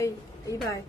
এই ভাই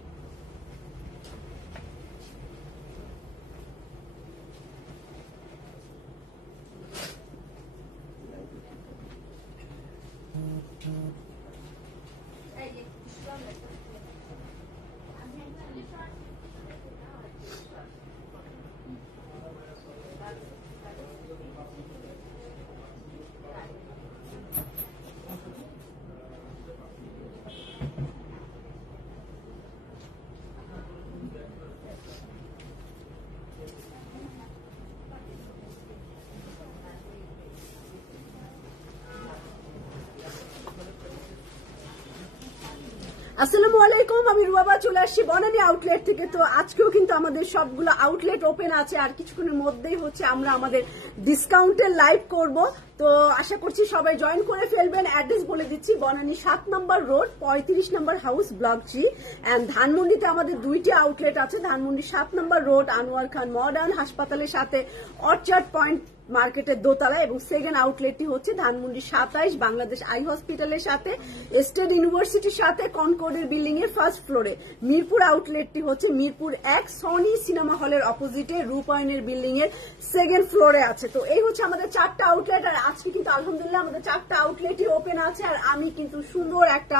আসসালামু আলাইকুম, আমি রুবাবা চলে আসছি বনানী আউটলেট থেকে। তো আজকেও কিন্তু আমাদের সবগুলো আউটলেট ওপেন আছে, আর কিছুক্ষণের মধ্যেই হচ্ছে আমরা আমাদের ডিসকাউন্টের লাইভ করব। তো আশা করছি সবাই জয়েন করে ফেলবেন। অ্যাড্রেস বলে দিচ্ছি, বনানী 7 নম্বর রোড 35 নম্বর হাউস ব্লক জি। অ্যান্ড ধানমন্ডিতে আমাদের দুইটি আউটলেট আছে। ধানমন্ডি 7 নম্বর রোড আনোয়ার খান মডার্ন হাসপাতালের সাথে অর্চার্ড পয়েন্ট মার্কেটের দোতলা, এবং সেকেন্ড আউটলেটটি হচ্ছে ধানমন্ডি 27 বাংলাদেশ আই হসপিটালের সাথে স্টেট ইউনিভার্সিটির সাথে কনকর্ডের বিল্ডিং এর ফার্স্ট ফ্লোরে। মিরপুর আউটলেটটি হচ্ছে মিরপুর 1 সনি সিনেমা হলের অপোজিটে রূপায়ণের বিল্ডিং এর সেকেন্ড ফ্লোরে আছে। তো এই হচ্ছে আমাদের 4টা আউটলেট, আর আজকে কিন্তু আলহামদুলিল্লাহ আমাদের 4টা আউটলেটই ওপেন আছে। আর আমি কিন্তু সুন্দর একটা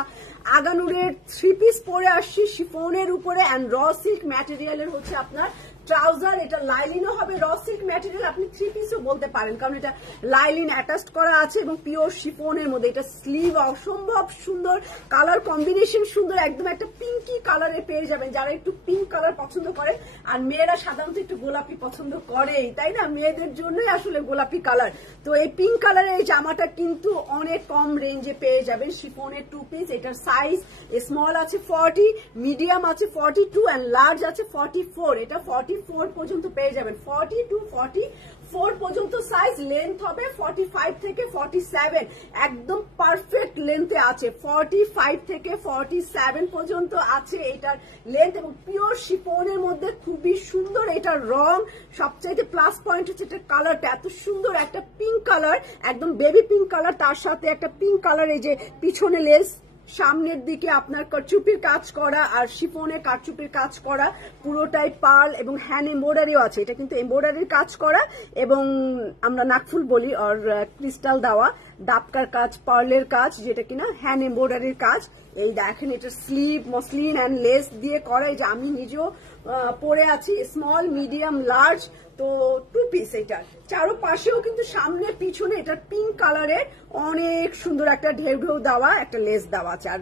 আগানুরের 3 পিস পরে আসছি শিফনের উপরে, অ্যান্ড র সিল্ক ম্যাটেরিয়ালের হচ্ছে আপনার ট্রাউজার। এটা লাইলিনও হবে, র সিল্ক ম্যাটেরিয়াল, আপনি 3 পিসও বলতে পারেন, কারণ এটা লাইলিন অ্যাটাচড করা আছে এবং পিওর শিফনের মধ্যে। এটা স্লিভ অসম্ভব সুন্দর, কালার কম্বিনেশন সুন্দর, একদম একটা পিঙ্কি কালারে পেয়ে যাবেন। যারা একটু পিঙ্ক কালার পছন্দ করে, আর মেয়েরা সাধারণত একটু গোলাপি পছন্দ করেই, তাই না? মেয়েদের জন্যই আসলে গোলাপি কালার। তো এই পিঙ্ক কালারের এই জামাটা কিন্তু অনেক কম রেঞ্জে পেয়ে যাবেন, শিফনের 2 পিস। এটার সাইজ স্মল আছে 40, মিডিয়াম আছে 42, অ্যান্ড লার্জ আছে 44। এটা 44 পর্যন্ত পেয়ে যাবেন, 40 to 44 পর্যন্ত সাইজ। লেন্থ হবে 45 থেকে 47, একদম পারফেক্ট লেন্থে আছে। 45 থেকে 47 পর্যন্ত আছে এটার লেন্থ, এবং পিওর শিফনের মধ্যে খুবই সুন্দর এটার রং। সবচাইতে প্লাস পয়েন্ট হচ্ছে এটার কালারটা এত সুন্দর, একটা পিঙ্ক কালার, একদম বেবি পিঙ্ক কালার, তার সাথে একটা পিঙ্ক কালার। এই যে পিছনে লেস, সামনের দিকে আপনার কারচুপির কাজ করা, আর শিফনে কারচুপির কাজ করা, পুরোটাই পার্ল এবং হ্যান্ড এমব্রয়ডারিও আছে। এটা কিন্তু এমব্রয়ডারির কাজ করা, এবং আমরা নাকফুল বলি, আর ক্রিস্টাল দেওয়া, ডাবকার কাজ, পার্লের কাজ, যেটা কিনা হ্যান্ড এমব্রয়ডারির কাজ। এই দেখেন, এটা স্লিভ মসলিন অ্যান্ড লেস দিয়ে করা। এই যে আমি নিজেও পরে আছি, স্মল মিডিয়াম লার্জ। তো 2 পিস এটার চারো পাশেও কিন্তু সামনে পিছনে এটা পিঙ্ক কালারের অনেক সুন্দর একটা ঢেউ ঢেউ দেওয়া একটা লেস দেওয়া আছে। আর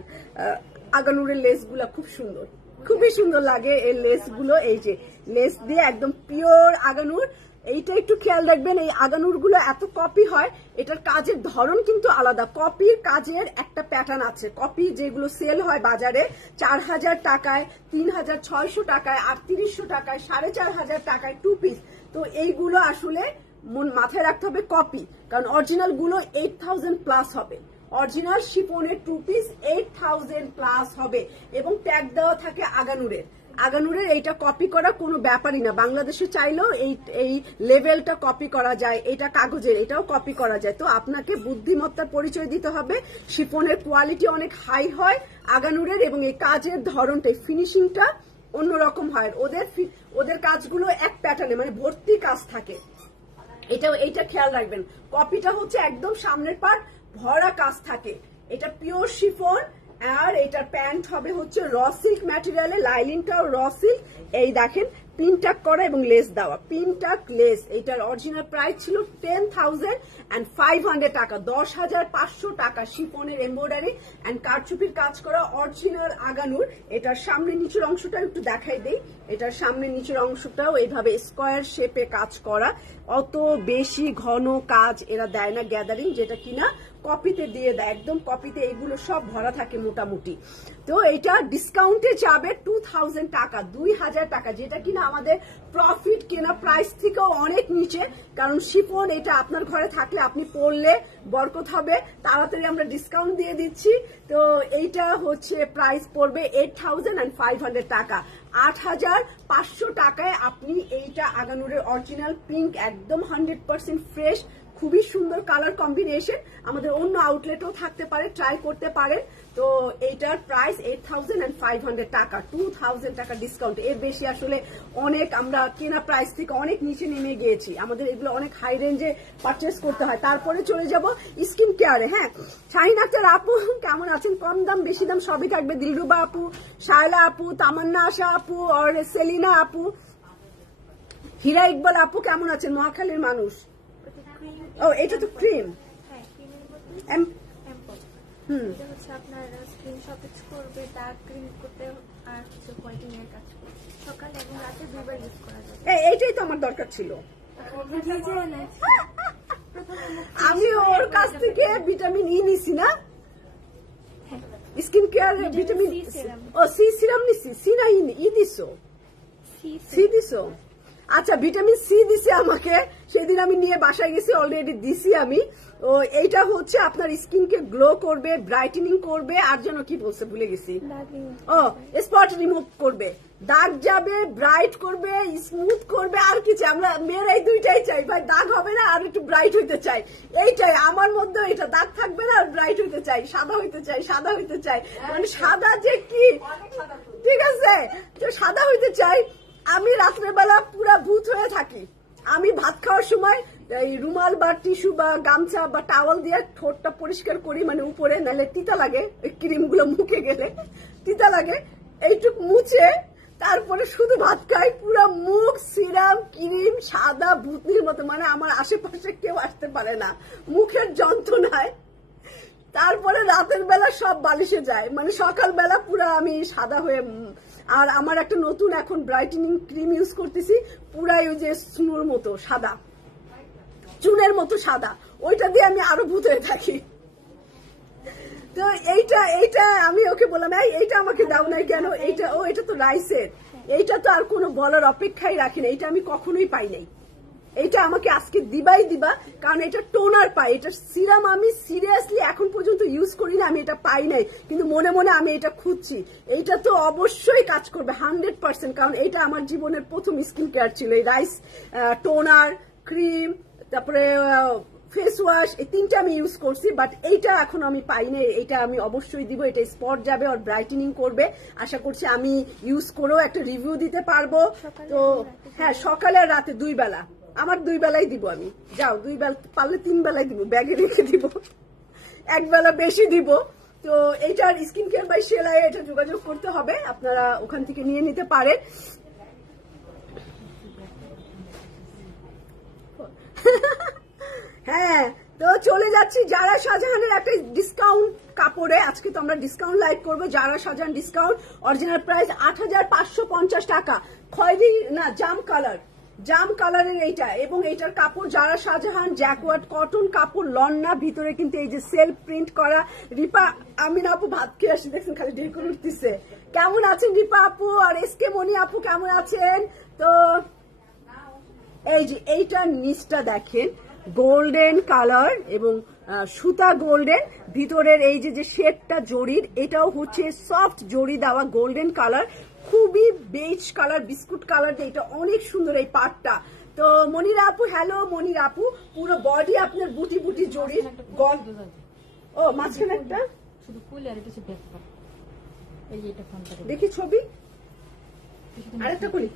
আগানুরের লেস গুলা খুব সুন্দর, খুবই সুন্দর লাগে এই লেস গুলো। এই যে লেস দিয়ে একদম পিওর আগানুর। এইটা একটু খেয়াল রাখবেন, এই আগানুর গুলো এত কপি হয়, এটার কাজের ধরন কিন্তু আলাদা। কপির কাজের একটা প্যাটার্ন আছে। কপি যেগুলো সেল হয় বাজারে 4000 টাকায়, 3600 টাকায়, 3800 টাকায়, 4500 টাকায় 2 পিস। তো এইগুলো আসলে মাথায় রাখতে হবে কপি, কারণ অরিজিনাল গুলো 8000 প্লাস হবে। অরিজিনাল শিফনের 2 পিস 8000 প্লাস হবে, এবং ট্যাগ দেওয়া থাকে আগানুরের। আগানুরের এইটা কপি করা কোনো ব্যাপারই না। বাংলাদেশে চাইলেও এই লেভেলটা কপি করা যায়, এটা কাগজের, এটাও কপি করা যায়। তো আপনাকে বুদ্ধিমত্তার পরিচয় দিতে হবে। শিফনের কোয়ালিটি অনেক হাই হয় আগানুরের, এবং এই কাজের ধরনটা, ফিনিশিংটা অন্যরকম হয়। ওদের কাজগুলো এক প্যাটার্নে, মানে ভর্তি কাজ থাকে। এইটা খেয়াল রাখবেন। কপিটা হচ্ছে একদম সামনের পার্ট ভরা কাজ থাকে। এটা পিওর শিফন, আর এটার প্যান্ট হবে হচ্ছে র সিল্ক ম্যাটেরিয়ালে, লাইলিনটাও র সিল্ক। এই দেখেন পিনটাক করা এবং লেস দেওয়া, পিনটাক লেস। এটার অরিজিনাল প্রাইস ছিল 10,500 টাকা, 10,500 টাকা। শিফনের এমব্রয়ডারি অ্যান্ড কারচুপির কাজ করা অরিজিনাল আগানুর। এটার সামনে নিচের অংশটা একটু দেখাই দেই। এটার সামনে নিচের অংশটাও এইভাবে স্কোয়ার শেপে কাজ করা। অত বেশি ঘন কাজ এরা দেয় না, গ্যাদারিং, যেটা কিনা কপিতে দিয়ে দেয়। একদম কপিতে এইগুলো সব ভরা থাকে মোটামুটি। তো এটা ডিসকাউন্টে যাবে 2000 টাকা, 2000 টাকা, যেটা কিনা আমাদের প্রফিট কেনা প্রাইস থেকেও অনেক নিচে। কারণ শিফন এটা আপনার ঘরে থাকলে আপনি পরলে বরকত হবে, তাড়াতাড়ি আমরা ডিসকাউন্ট দিয়ে দিচ্ছি। তো এইটা হচ্ছে প্রাইস পড়বে 8500 টাকা। 8500 টাকায় আপনি এইটা আগানুরের অরিজিনাল পিঙ্ক, একদম 100% ফ্রেশ, খুবই সুন্দর কালার কম্বিনেশন। আমাদের অন্য আউটলেটও থাকতে পারে, ট্রাই করতে পারেন। তো এইটার প্রাইস 8,500 টাকা, 2,000 টাকা ডিসকাউন্ট। এর বেশি আসলে অনেক আমরা কেনা প্রাইস থেকে অনেক নিচে নেমে গিয়েছি, আমাদের এগুলো অনেক হাই রেঞ্জে পারচেস করতে হয়। তারপরে চলে যাব স্কিন কেয়ারে। হ্যাঁ, শাহিন আক্তার আপু কেমন আছেন? কম দাম বেশি দাম সবই থাকবে। দিলরুবা আপু, শায়লা আপু, তামান্না আশা আপু আর সেলিনা আপু, হীরা ইকবাল আপু কেমন আছেন? মহাখালীর মানুষ। ও এটা তো ক্রিম। আপনার স্কিন সতেজ করবে, ডার্ক ক্রিম করতে আর কিছু হোয়াইটেনিং এর কাজ করবে। সকালে এবং রাতে দুইবার ইউজ করা যাবে। এইটাই তো আমার দরকার ছিল। আমি ওর কাছ থেকে ভিটামিন ই নিছি না, স্কিন কেয়ার ভিটামিন ও সি সিরাম নিছি। সি না ই দিছো? সি দিছো? আচ্ছা, ভিটামিন সি দিছে আমাকে। সেদিন আমি নিয়ে বাসায় গেছি, অলরেডি দিছি আমি। ও এইটা হচ্ছে আপনার স্কিনকে গ্লো করবে, ব্রাইটেনিং করবে, আর যেন কি বলছে ভুলে গেছি। ও স্পট রিমুভ করবে, দাগ যাবে, ব্রাইট করবে, স্মুথ করবে। আর কি চাই আমরা মেয়েরাই? দুইটাই চাই ভাই, দাগ হবে না আর একটু ব্রাইট হইতে চাই। এইটাই আমার মধ্যে, এটা দাগ থাকবে না আর ব্রাইট হইতে চাই, সাদা হইতে চাই, সাদা হইতে চাই। মানে সাদা যে কি, ঠিক আছে, তো সাদা হইতে চাই। আমি রাত্রেবেলা পুরা ভূত হয়ে থাকি। আমি ভাত খাওয়ার সময় এই রুমাল বা টিস্যু বা গামছা বা টাওয়াল দিয়ে ঠোঁটটা পরিষ্কার করি, মানে উপরে, নাহলে তিতা লাগে, ওই ক্রিম গুলো মুখে গেলে তিতা লাগে। এইটুক মুছে তারপরে শুধু ভাত খাই, পুরো মুখ সিরাম ক্রিম সাদা ভূতনির মতো। মানে আমার আশেপাশে কেউ আসতে পারে না মুখের যন্ত্রণায়। তারপরে রাতের বেলা সব বালিশে যায়, মানে সকালবেলা পুরো আমি সাদা হয়ে। আর আমার একটা নতুন এখন ব্রাইটেনিং ক্রিম ইউজ করতেছি, পুরাই ওই যে স্নোর মতো সাদা, চুনের মতো সাদা, ওইটা দিয়ে আমি আরো ভূত হয়ে থাকি। তো এইটা আমি ওকে বললাম, এইটা আমাকে দাও নাই কেন? এইটা এটা তো রাইসের, এইটা তো আর কোনো বলার অপেক্ষাই রাখি না, এইটা আমি কখনোই পাই নাই। এইটা আমাকে আজকে দিবাই দিবা, কারণ এটা টোনার পাই। এটা সিরাম আমি সিরিয়াসলি এখন পর্যন্ত ইউজ করি না, আমি এটা পাই নাই, কিন্তু মনে মনে আমি এটা খুঁজছি। এইটা তো অবশ্যই কাজ করবে 100%, কারণ এটা আমার জীবনের প্রথম স্কিন কেয়ার ছিল। এই রাইস, টোনার, ক্রিম, তারপরে ফেস ওয়াশ, এই তিনটা আমি ইউজ করছি, বাট এইটা এখন আমি পাই নাই। এইটা আমি অবশ্যই দিব, এটা স্পট যাবে আর ব্রাইটেনিং করবে। আশা করছি আমি ইউজ করেও একটা রিভিউ দিতে পারবো। তো হ্যাঁ, সকালে আর রাতে দুই বেলা, আমার দুই বেলাই দিব আমি। যাও, দুই বেলা পারলে 3 বেলাই দিব, ব্যাগে রেখে দিব, এক বেলা বেশি দিব। তো এইটার স্কিন কেয়ার বাই সেলাই, এটা যোগাযোগ করতে হবে, আপনারা ওখান থেকে নিয়ে নিতে পারেন। হ্যাঁ, তো চলে যাচ্ছি যারা শাহজাহানের একটা ডিসকাউন্ট কাপড়ে। আজকে তো আমরা ডিসকাউন্ট লাইভ করবো। যারা শাহজাহান ডিসকাউন্ট, অরিজিনাল প্রাইস 8,550 টাকা। খয়েরি না, জাম কালারের এইটা, এবং এইটার কাপড় যারা শাহজাহান জ্যাকওয়ার্ড কটন কাপড়, লন না, ভিতরে কিন্তু এই যে সেলফ প্রিন্ট করা। রিপা আমিনা আপু ভাত খেয়ে আসি, দেখছেন খালি ঢেকুর উঠতেছে। কেমন আছেন রিপা আপু আর এসকে মনি আপু, কেমন আছেন? তো এই যে এইটার নিচটা দেখেন, গোল্ডেন কালার এবং সুতা গোল্ডেন, ভিতরের এই যে শেডটা জরির, এটাও হচ্ছে সফট জরি দেওয়া গোল্ডেন কালার, খুবই বেজ কালার, বিস্কুট কালার। এটা অনেক সুন্দর এই পার্টটা। তো মনিরা আপু, হ্যালো মনিরা আপু, পুরো বডি আপনার বুটি বুটি জরির। ও মাঝখানে একটা দেখি ছবি, আরেকটা করি।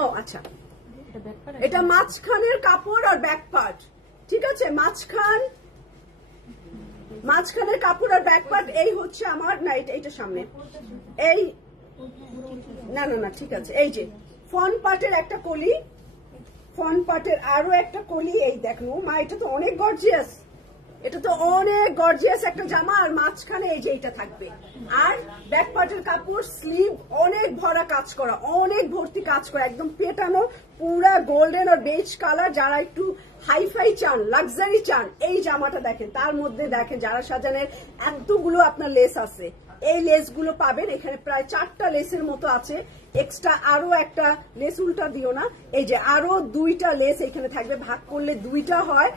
ও আচ্ছা, এটা মাঝখানের কাপড় আর ব্যাক পার্ট, ঠিক আছে? মাঝখানের কাপড় আর ব্যাক পার্ট, এই হচ্ছে আমার, না এইটা সামনে, এই না না না ঠিক আছে। এই যে ফ্রন্ট পার্টের একটা কলি, ফ্রন্ট পার্টের আরো একটা কলি, এই দেখুন মা, এটা তো অনেক গর্জিয়াস, এটা তো অনেক গর্জিয়াস একটা জামা। আর মাঝখানে এই যে এটা থাকবে। আর ব্যাক পার্টের কাপড়, স্লিভ অনেক ভরা কাজ করা, অনেক ভর্তি কাজ করা, একদম পেটানো, পুরা গোল্ডেন আর বেজ কালার। যারা একটু হাইফাই চান, লাক্সারি চান, এই জামাটা দেখেন। তার মধ্যে দেখেন যারা শাহজাহানের এতগুলো আপনার লেস আছে, এই লেসগুলো পাবেন এখানে, প্রায় 4টা লেসের মতো আছে। এক্সট্রা আরো একটা লেস, উল্টা দিও না, এই যে আরো 2টা লেস এখানে থাকবে, ভাগ করলে 2টা হয়।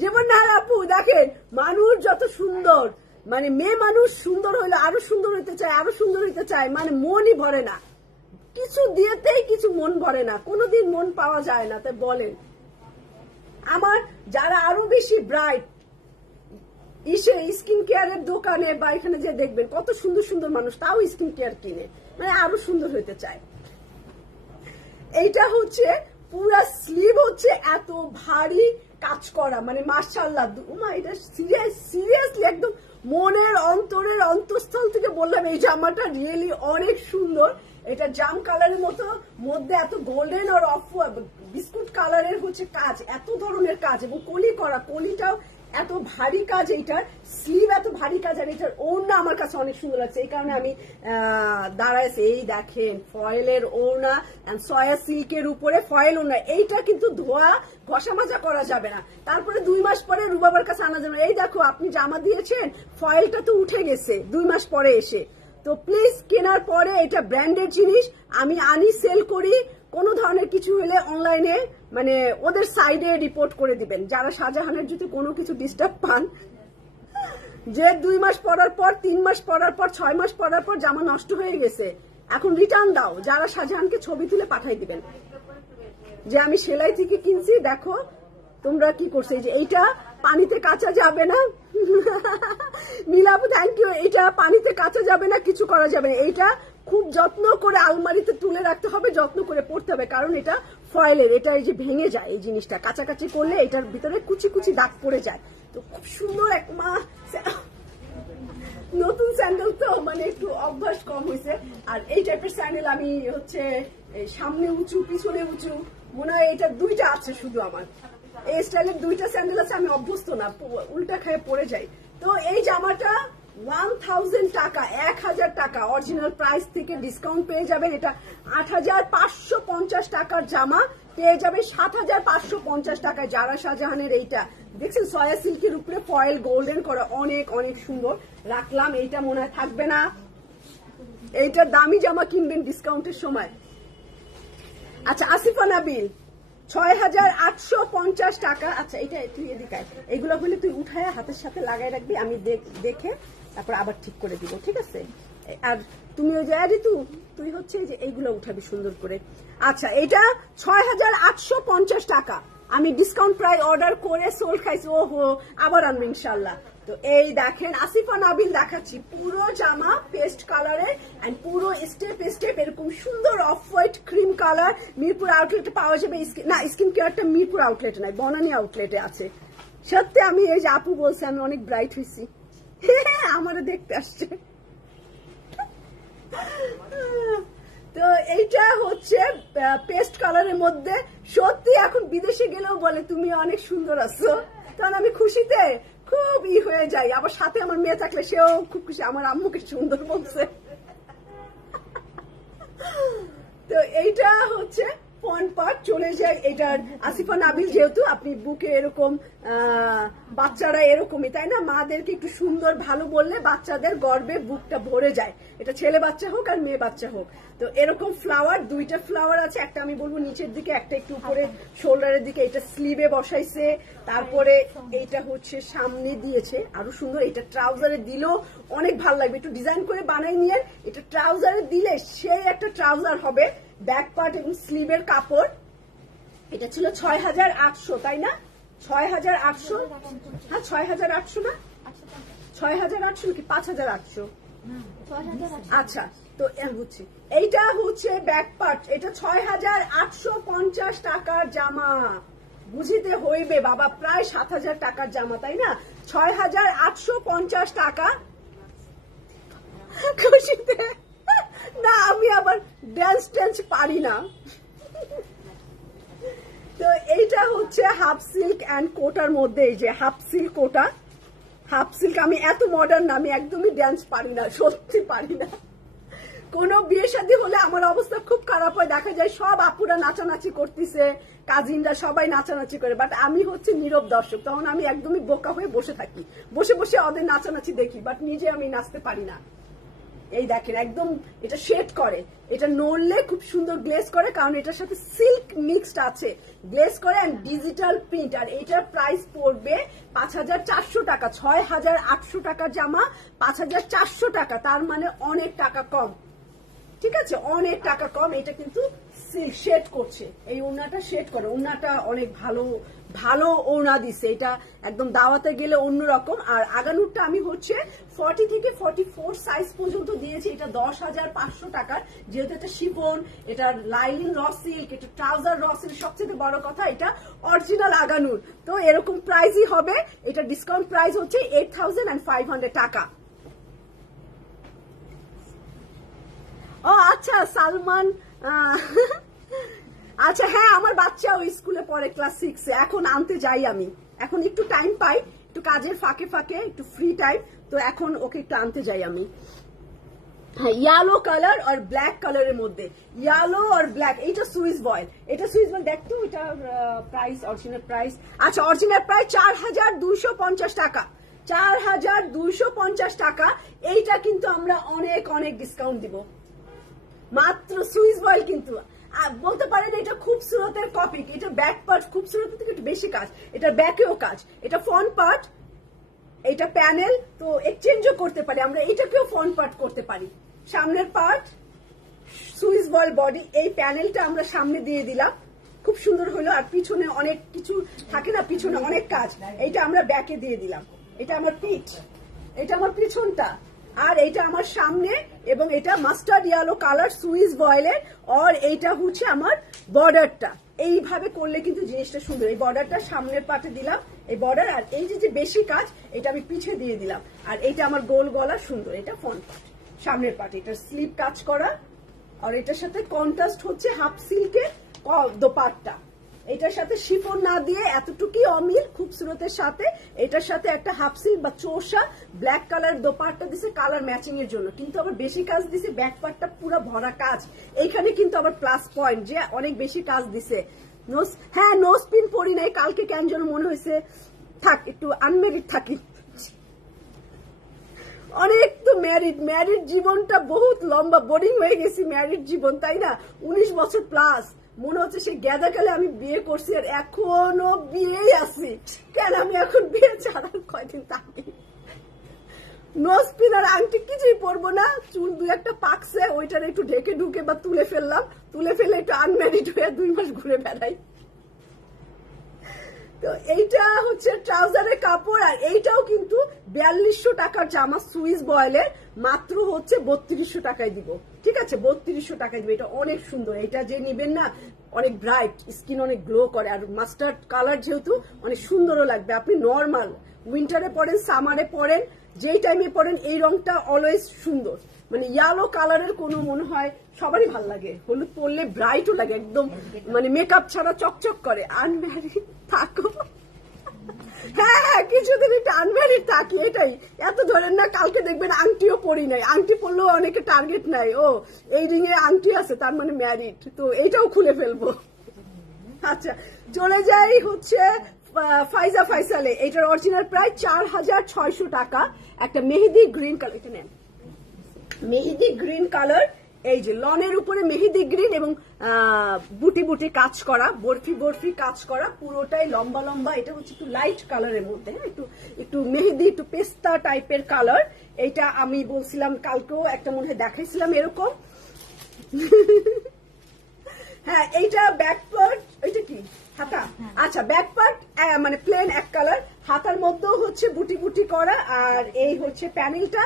যেমন না আপু দেখেন, মানুষ যত সুন্দর, মানে মেয়ে মানুষ সুন্দর হইলে আরো সুন্দর হইতে চায়, আরো সুন্দর হইতে চায়, মানে মনই ভরে না, কিছু দিয়েতেই কিছু মন ভরে না, কোনোদিন মন পাওয়া যায় না। তাই বলেন, আমার যারা আরো বেশি ব্রাইট, স্কিন কেয়ারের দোকানে বা এখানে যে দেখবেন কত সুন্দর সুন্দর মানুষ তাও স্কিন কেয়ার কিনে, মানে আরো সুন্দর হতে চায়। এইটা হচ্ছে পুরা স্লিভ হচ্ছে এত ভারী কাজ করা, মানে মাশাআল্লাহ এটা সিরিয়াসলি একদম মনের অন্তরের অন্তঃস্থল থেকে বললাম এই জামাটা রিয়েলি অনেক সুন্দর। এটা জাম কালারের মতো, মধ্যে এত গোল্ডেন আর অফ বিস্কুট কালারের হচ্ছে কাজ, এত ধরনের কাজ এবং কলি করা, কলিটাও এত ভারী কাজ, এইটার স্লিভ এত ভারী কাজ, আর এটার ওড়না আমার কাছে অনেক সুন্দর লাগছে, এই কারণে আমি দাঁড়াইছি। এই দেখেন ফয়েলের ওড়না, সয়া সিল্কের উপরে ফয়েল ওড়না, এইটা কিন্তু ধোয়া ঘষা মাজা করা যাবে না, তারপরে 2 মাস পরে রুবাবার কাছে আনা যাবে। এই দেখো আপনি জামা দিয়েছেন, ফয়েলটা তো উঠে গেছে 2 মাস পরে এসে। তো প্লিজ কেনার পরে এটা ব্র্যান্ডেড জিনিস আমি আনি, সেল করি, কোনো ধরনের কিছু হলে অনলাইনে মানে ওদের সাইডে রিপোর্ট করে দিবেন। যারা শাহজাহানের যদি কোনো কিছু ডিস্টার্ব পান, যে 2 মাস পরার পর, 3 মাস পরার পর, 6 মাস পরার পর জামা নষ্ট হয়ে গেছে, এখন রিটার্ন দাও। যারা শাহজাহানকে ছবি তুলে পাঠাই দিবেন যে আমি সেলাই থেকে কিনছি, দেখো তোমরা কি করছে। যে এইটা পানিতে কাঁচা যাবে না, মিলাপু থ্যাংক ইউ। এটা পানিতে কাঁচা যাবে না, কিছু করা যাবে না, এইটা খুব যত্ন করে আলমারিতে তুলে রাখতে হবে, যত্ন করে পড়তে হবে, কারণ এটা ফয়েলের, এটা এই যে ভেঙে যায় এই জিনিসটা, কাছাকাছি করলে এটার ভিতরে কুচি কুচি দাগ পড়ে যায়। তো খুব সুন্দর এক নতুন স্যান্ডেল, তো মানে একটু অভ্যাস কম হয়েছে। আর এই টাইপের স্যান্ডেল আমি হচ্ছে সামনে উঁচু পিছনে উঁচু, মনে হয় এটা 2টা আছে শুধু আমার, এই স্টাইলের 2টা স্যান্ডেল আছে, আমি অভ্যস্ত না, উল্টা খেয়ে পড়ে যাই। তো এই জামাটা 1000 টাকা, 1000 টাকা অরিজিনাল প্রাইস থেকে ডিসকাউন্ট পেয়ে যাবেন। এটা 8550 টাকার জামা পেয়ে যাবে 7550 টাকায়। যারা শাহজাহানের এইটা দেখছেন সয়া সিল্কের উপরে ফয়েল গোল্ডেন করা, অনেক অনেক সুন্দর রাখলাম। এইটা মনে হয় থাকবে না, এইটা দামি জামা কিনবেন ডিসকাউন্টের সময়। আচ্ছা আসিফা নাবিল 6850 টাকা। আচ্ছা এটা তুই এদিকে, এইগুলো বলে তুই উঠায় হাতের সাথে লাগাই রাখবি, আমি দেখে তারপর আবার ঠিক করে দিব, ঠিক আছে? আর তুমি ওই যে তুই হচ্ছে যে এইগুলো উঠাবি সুন্দর করে। আচ্ছা এটা 6850 টাকা, আমি ডিসকাউন্ট প্রাইস অর্ডার করে সোল খাইছি। ওহো, আবার আনবো ইনশাল্লাহ। তো এই দেখেন আসিফা নাবিল দেখাচ্ছি, পুরো জামা পেস্ট কালারে এন্ড পুরো স্টেপ স্টেপ এরকম সুন্দর off white cream colour. Mirpur আউটলেটে পাওয়া যাবে, না স্কিন কেয়ারটা মিরপুর আউটলেটে নাই, বনানী আউটলেটে আছে। সত্যি আমি এই যে আপু বলছে আমি অনেক ব্রাইট হয়েছি, আমারও দেখতে আসছে। তো এইটা হচ্ছে পেস্ট কালারের মধ্যে, সত্যি এখন বিদেশে গেলেও বলে তুমি অনেক সুন্দর আছো, কারণ আমি খুশিতে খুব হয়ে যাই। আবার সাথে আমার মেয়ে থাকলে সেও খুব খুশি, আমার আম্মুকে সুন্দর বলছে। তো এইটা হচ্ছে ফ্রন্ট পার্ট চলে যায় এটার। আসিফা নাবিল যেহেতু আপনি বুকে এরকম, বাচ্চারা এরকমই তাই না, মাদেরকে একটু সুন্দর ভালো বললে বাচ্চাদের গর্বে বুকটা ভরে যায়, এটা ছেলে বাচ্চা হোক আর মেয়ে বাচ্চা হোক। তো এরকম ফ্লাওয়ার, 2টা ফ্লাওয়ার আছে, একটা আমি বলবো নিচের দিকে, একটা একটু উপরে শোল্ডারের দিকে, এটা স্লিভে বসাইছে। তারপরে এইটা হচ্ছে সামনে দিয়েছে আরো সুন্দর, এটা ট্রাউজারে দিলেও অনেক ভালো লাগবে, একটু ডিজাইন করে বানাই নিয়ে এটা ট্রাউজারে দিলে সেই একটা ট্রাউজার হবে। ব্যাক পার্ট এবং স্লিভের কাপড়, এটা ছিল 6800 তাই না, 6800, হ্যাঁ 6800 না, 6800 কি 5800? আচ্ছা তো বুঝছি। এইটা হচ্ছে ব্যাক পার্ট, এটা 6850 টাকার জামা, বুঝিতে হইবে বাবা, প্রায় 7000 টাকার জামা তাই না, 6850 টাকা। খুশিতে না, আমি আবার ড্যান্স পারি না। তো এইটা হচ্ছে হাফ সিল্ক এন্ড কোটার মধ্যে, এই যে হাফ সিল্ক কোটা, হাফ সিল্ক। আমি এত মডার্ন না, আমি একদমই ড্যান্স পারি না, সত্যি পারি না। কোনো বিয়ে শাদী হলে আমার অবস্থা খুব খারাপ হয়, দেখা যায় সব আপুরা নাচানাচি করতেছে, কাজিনরা সবাই নাচানাচি করে, বাট আমি হচ্ছে নীরব দর্শক, তখন আমি একদমই বোকা হয়ে বসে থাকি, বসে বসে ওদের নাচানাচি দেখি, বাট নিজে আমি নাচতে পারি না। এই দেখেন একদম এটা শেড করে, এটা নড়লে খুব সুন্দর গ্লেজ করে, কারণ এটার সাথে সিল্ক মিক্সড আছে, গ্লেজ করে এন্ড ডিজিটাল প্রিন্ট। আর এটার প্রাইস পড়বে 5400 টাকা। 6800 টাকার জামা 5400 টাকা, তার মানে অনেক টাকা কম, ঠিক আছে, অনেক টাকা কম। এটা কিন্তু সিল্ক শেড করছে, এই ওড়নাটা শেড করে, ওড়নাটা অনেক ভালো ভালো ওড়না দিছে, এটা একদম দাওয়াতে গেলে অন্যরকম। আর আগানুরটা আমি হচ্ছে 40 থেকে 44 সাইজ পর্যন্ত দিয়েছি, এটা 10,500 টাকার, যেহেতু এটা শিফন, এটা লাইলিন র সিল্ক, এটা ট্রাউজার র সিল্ক, সবচেয়ে বড় কথা এটা অরিজিনাল আগানুর, তো এরকম প্রাইসই হবে। এটা ডিসকাউন্ট প্রাইস হচ্ছে 8,500 টাকা। ও আচ্ছা, সালমান, আচ্ছা হ্যাঁ, আমার বাচ্চা ওই স্কুলে পড়ে ক্লাস 6-এ, এখন আনতে যাই আমি, এখন একটু টাইম পাই, একটু কাজের ফাঁকে ফাঁকে একটু ফ্রি টাইম, তো এখন ওকে একটু আনতে যাই আমি। হ্যাঁ, ইয়েলো কালার আর ব্ল্যাক কালারের মধ্যে, ইয়েলো আর ব্ল্যাক, এইটা সুইস বয়েল, এটা সুইস বয়েল দেখতো, এটার প্রাইস, অরিজিনাল প্রাইস, আচ্ছা অরিজিনাল প্রাইস 4,250 টাকা, 4,250 টাকা। এইটা কিন্তু আমরা অনেক অনেক ডিসকাউন্ট দিব, মাত্র সুইস বয়েল। কিন্তু বলতে পারেন এটা খুবসুরতের কপি, এটা ব্যাক পার্ট খুবসুরত থেকে একটু বেশি কাজ, এটা ব্যাকেও কাজ, এটা ফ্রন্ট পার্ট, এটা প্যানেল, তো এক্সচেঞ্জও করতে পারি আমরা, এটাকেও ফ্রন্ট পার্ট করতে পারি। সামনের পার্ট সুইস বয়েল বডি, এই প্যানেলটা আমরা সামনে দিয়ে দিলাম, খুব সুন্দর হলো। আর পিছনে অনেক কিছু থাকে না, পিছনে অনেক কাজ, এইটা আমরা ব্যাকে দিয়ে দিলাম। এটা আমার পিঠ, এটা আমার পিছনটা, আর এইটা আমার সামনে, এবং এটা মাস্টার্ড ইয়েলো কালার সুইস বয়েলের, আর এইটা হচ্ছে আমার বর্ডারটা। এইভাবে করলে কিন্তু জিনিসটা সুন্দর, এই বর্ডারটা সামনের পাটে দিলাম, এই বর্ডার, আর এই যে বেশি কাজ এটা আমি পিছে দিয়ে দিলাম, আর এইটা আমার গোল গলা সুন্দর, এটা ফ্রন্ট পার্ট, সামনের পাটে এটা স্লিপ কাজ করা, আর এটার সাথে কন্ট্রাস্ট হচ্ছে হাফ সিল্কের দোপাট্টা, এটার সাথে শিফন না দিয়ে এতটুকুই অমিল খুবসুরতের সাথে, এটার সাথে একটা হাফ সিল্ক বা চোষা ব্ল্যাক কালার দোপাট্টা দিছে কালার ম্যাচিং এর জন্য, কিন্তু আবার বেশি কাজ দিছে, ব্যাক পার্টটা পুরো ভরা কাজ, এইখানে কিন্তু আবার প্লাস পয়েন্ট যে অনেক বেশি কাজ দিছে। হ্যাঁ, নোজ পিন পরি নাই কালকে, কেন যেন মনে হয়েছে থাক একটু আনমেরিড থাকি, অনেক তো ম্যারিড জীবনটা বহুত লম্বা, বোরিং হয়ে গেছি ম্যারিড জীবন, তাই না? 19 বছর প্লাস, মনে হচ্ছে সেই গ্যাদাকালে আমি বিয়ে করছি আর এখনো বিয়েই আছি, কেন আমি এখন বিয়ে ছাড়া কয়দিন থাকি। নোজ পিন আর আংটি কিছুই পরবো না, চুল দু একটা পাকছে, ওইটার একটু ঢেকে ঢুকে বা তুলে ফেললাম, তুলে ফেলে একটু আনম্যারিড হয়ে 2 মাস ঘুরে বেড়াই। তো এইটা হচ্ছে ট্রাউজারের কাপড়, আর এইটাও কিন্তু 4200 টাকার জামা সুইস বয়েলের, মাত্র হচ্ছে 3200 টাকায় দিব, ঠিক আছে? 3200 টাকায় দিব, এটা অনেক সুন্দর, এটা যে নিবেন না অনেক ব্রাইট, স্কিন অনেক গ্লো করে, আর মাস্টার্ড কালার যেহেতু অনেক সুন্দরও লাগবে। আপনি নর্মাল উইন্টারে পরেন, সামারে পরেন, যেই টাইমে পরেন এই রংটা অলওয়েজ সুন্দর, মানে ইয়েলো কালারের কোনো মনে হয় সবারই ভাল লাগে, হলুদ পরলে ব্রাইটও লাগে, একদম মানে মেকআপ ছাড়া চকচক করে। আনম্যারিড থাকো, হ্যাঁ কিছুদিন একটু আনম্যারিড থাকি, এটাই। এত ধরেন না, কালকে দেখবেন আংটিও পরি নাই, আংটি পরলেও অনেকে টার্গেট নাই, ও এই রিং এ আংটি আছে তার মানে ম্যারিড, তো এইটাও খুলে ফেলবো। আচ্ছা চলে যাই হচ্ছে ফাইজা ফাইসালে, এটার অরিজিনাল প্রাইস 4,600 টাকা, একটা মেহেদি গ্রিন কালার, এটা নেন, মেহেদি গ্রিন কালার, এই যে লনের উপরে মেহেদি গ্রিন এবং বুটি বুটি কাজ করা, বরফি বরফি কাজ করা, পুরোটাই লম্বা লম্বা, এটা হচ্ছে একটু লাইট কালারের মধ্যে, হ্যাঁ একটু মেহেদি, একটু পেস্তা টাইপের কালার। এইটা আমি বলছিলাম কালকেও একটা মনে হয় দেখাইছিলাম এরকম। হ্যাঁ এইটা ব্যাক পার্ট, এটা কি হাতা, আচ্ছা ব্যাক পার্ট মানে প্লেন এক কালার, হাতার মধ্যেও হচ্ছে বুটি বুটি করা, আর এই হচ্ছে প্যানেলটা,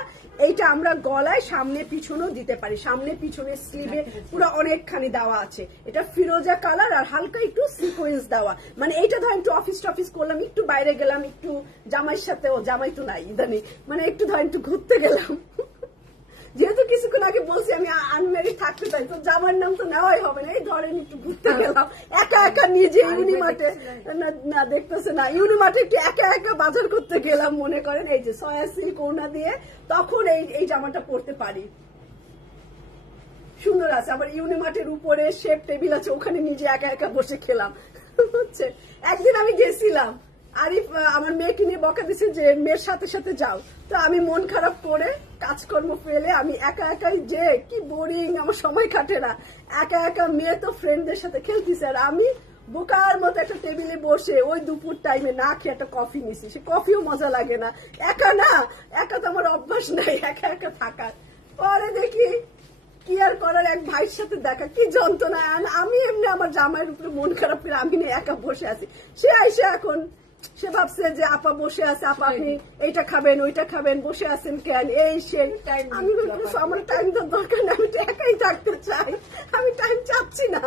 এইটা আমরা গলায় সামনে পিছনেও দিতে পারি, সামনে পিছনে স্লিভে পুরো অনেকখানি দেওয়া আছে। এটা ফিরোজা কালার আর হালকা একটু সিকোয়েন্স দেওয়া, মানে এইটা ধরেন একটু অফিস টফিস করলাম, একটু বাইরে গেলাম, একটু জামাইয়ের সাথে, ও জামাই তো নাই ইদানি, মানে একটু ধরেন একটু ঘুরতে গেলাম, যেহেতু কিছুক্ষণ আগে বলছি আমি আনম্যারিড থাকতে চাই, তো জামার নাম তো নেওয়াই হবে না, এই ধরেন একটু ঘুরতে গেলাম একা একা, নিজে ইউনিমার্টে, না দেখতেছে না, ইউনিমার্টে একটু একা একা বাজার করতে গেলাম, মনে করেন এই যে সয়া সিল্ক ওড়না দিয়ে, তখন এই জামাটা পরতে পারি, সুন্দর আছে। আবার ইউনিমার্টের উপরে শেপ টেবিল আছে, ওখানে নিজে একা একা বসে খেলাম, হচ্ছে। একদিন আমি গেছিলাম, আরিফ আমার মেয়েকে নিয়ে বকা দিচ্ছে যে মেয়ের সাথে সাথে যাও, তো আমি মন খারাপ করে কাজকর্ম ফেলে আমি একা একাই, যে কি বোরিং, আমার সময় কাটে না, একা একা, মেয়ে তো ফ্রেন্ডদের সাথে খেলতেছে, আর আমি বোকার মতো একটা টেবিলে বসে ওই দুপুর টাইমে না খেয়ে একটা কফি নিছি, সে কফিও মজা লাগে না, একা না, একা তো আমার অভ্যাস নাই একা একা থাকার। পরে দেখি কি আর করার, এক ভাইয়ের সাথে দেখা, কি যন্ত্রণা। আমি এমনি আমার জামাইয়ের উপরে মন খারাপ করে আমি না একা বসে আছি, সে আইসা এখন সে ভাবছে যে আপা বসে আছে, আপা আপনি এইটা খাবেন ওইটা খাবেন, বসে আছেন কেন, এই সেই। আমি আমার টাইম তো দরকার নেই, আমি তো একাই থাকতে চাই, আমি টাইম চাচ্ছি না,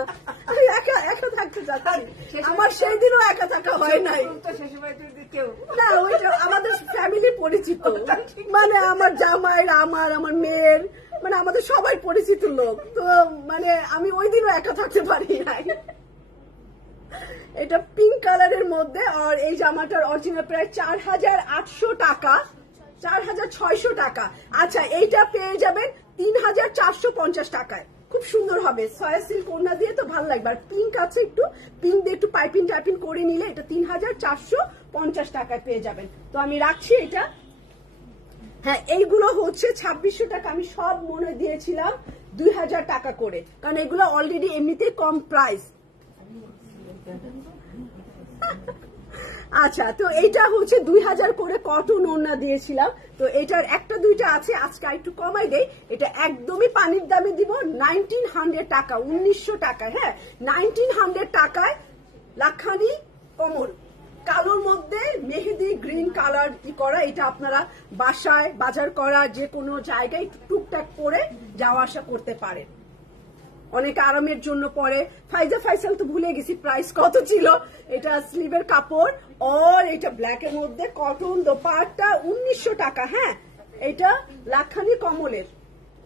আমি একা একা থাকতে চাচ্ছি। আমার সেই দিনও একা থাকা হয় নাই না, ওইটা আমাদের ফ্যামিলি পরিচিত, মানে আমার জামাইয়ের আমার মেয়ের, মানে আমাদের সবাই পরিচিত লোক, তো মানে আমি ওই দিনও একা থাকতে পারি নাই। এটা পিঙ্ক কালারের মধ্যে, আর এই জামাটার অরিজিনাল প্রায় 4,800 টাকা, 4,600 টাকা। আচ্ছা, এইটা পেয়ে যাবেন 3,450 টাকায়, খুব সুন্দর হবে, সয়া সিল্ক ওড়না দিয়ে তো ভালো লাগবে। আর পিঙ্ক আছে, একটু পিঙ্ক দিয়ে একটু পাইপিং টাইপিং করে নিলে এটা 3,450 টাকায় পেয়ে যাবেন। তো আমি রাখছি এটা। হ্যাঁ, এইগুলো হচ্ছে 2,600 টাকা, আমি সব মনে দিয়েছিলাম 2,000 টাকা করে, কারণ এগুলো অলরেডি এমনিতেই কম প্রাইস। আচ্ছা, তো এইটা হচ্ছে 2,000 করে কটন ওড়না দিয়েছিলাম, তো এটার একটা দুইটা আছে, আজকে একটু কমাই দেই, এটা একদমই পানির দামে দিব 1900 টাকা, 1900 টাকা। হ্যাঁ, 1900 টাকায় লাখানি কমল, কালোর মধ্যে মেহেদি গ্রিন কালার করা, এটা আপনারা বাসায় বাজার করা যে কোনো জায়গায় টুকটাক করে যাওয়া আসা করতে পারেন, অনেক আরামের জন্য পরে। ফাইজা ফাইসাল তো ভুলে গেছি প্রাইস কত ছিল। এটা স্লিভের কাপড়, আর এটা ব্ল্যাকের মধ্যে কটন দোপাট্টা, 1900 টাকা। হ্যাঁ, এটা লাখানি কমলের,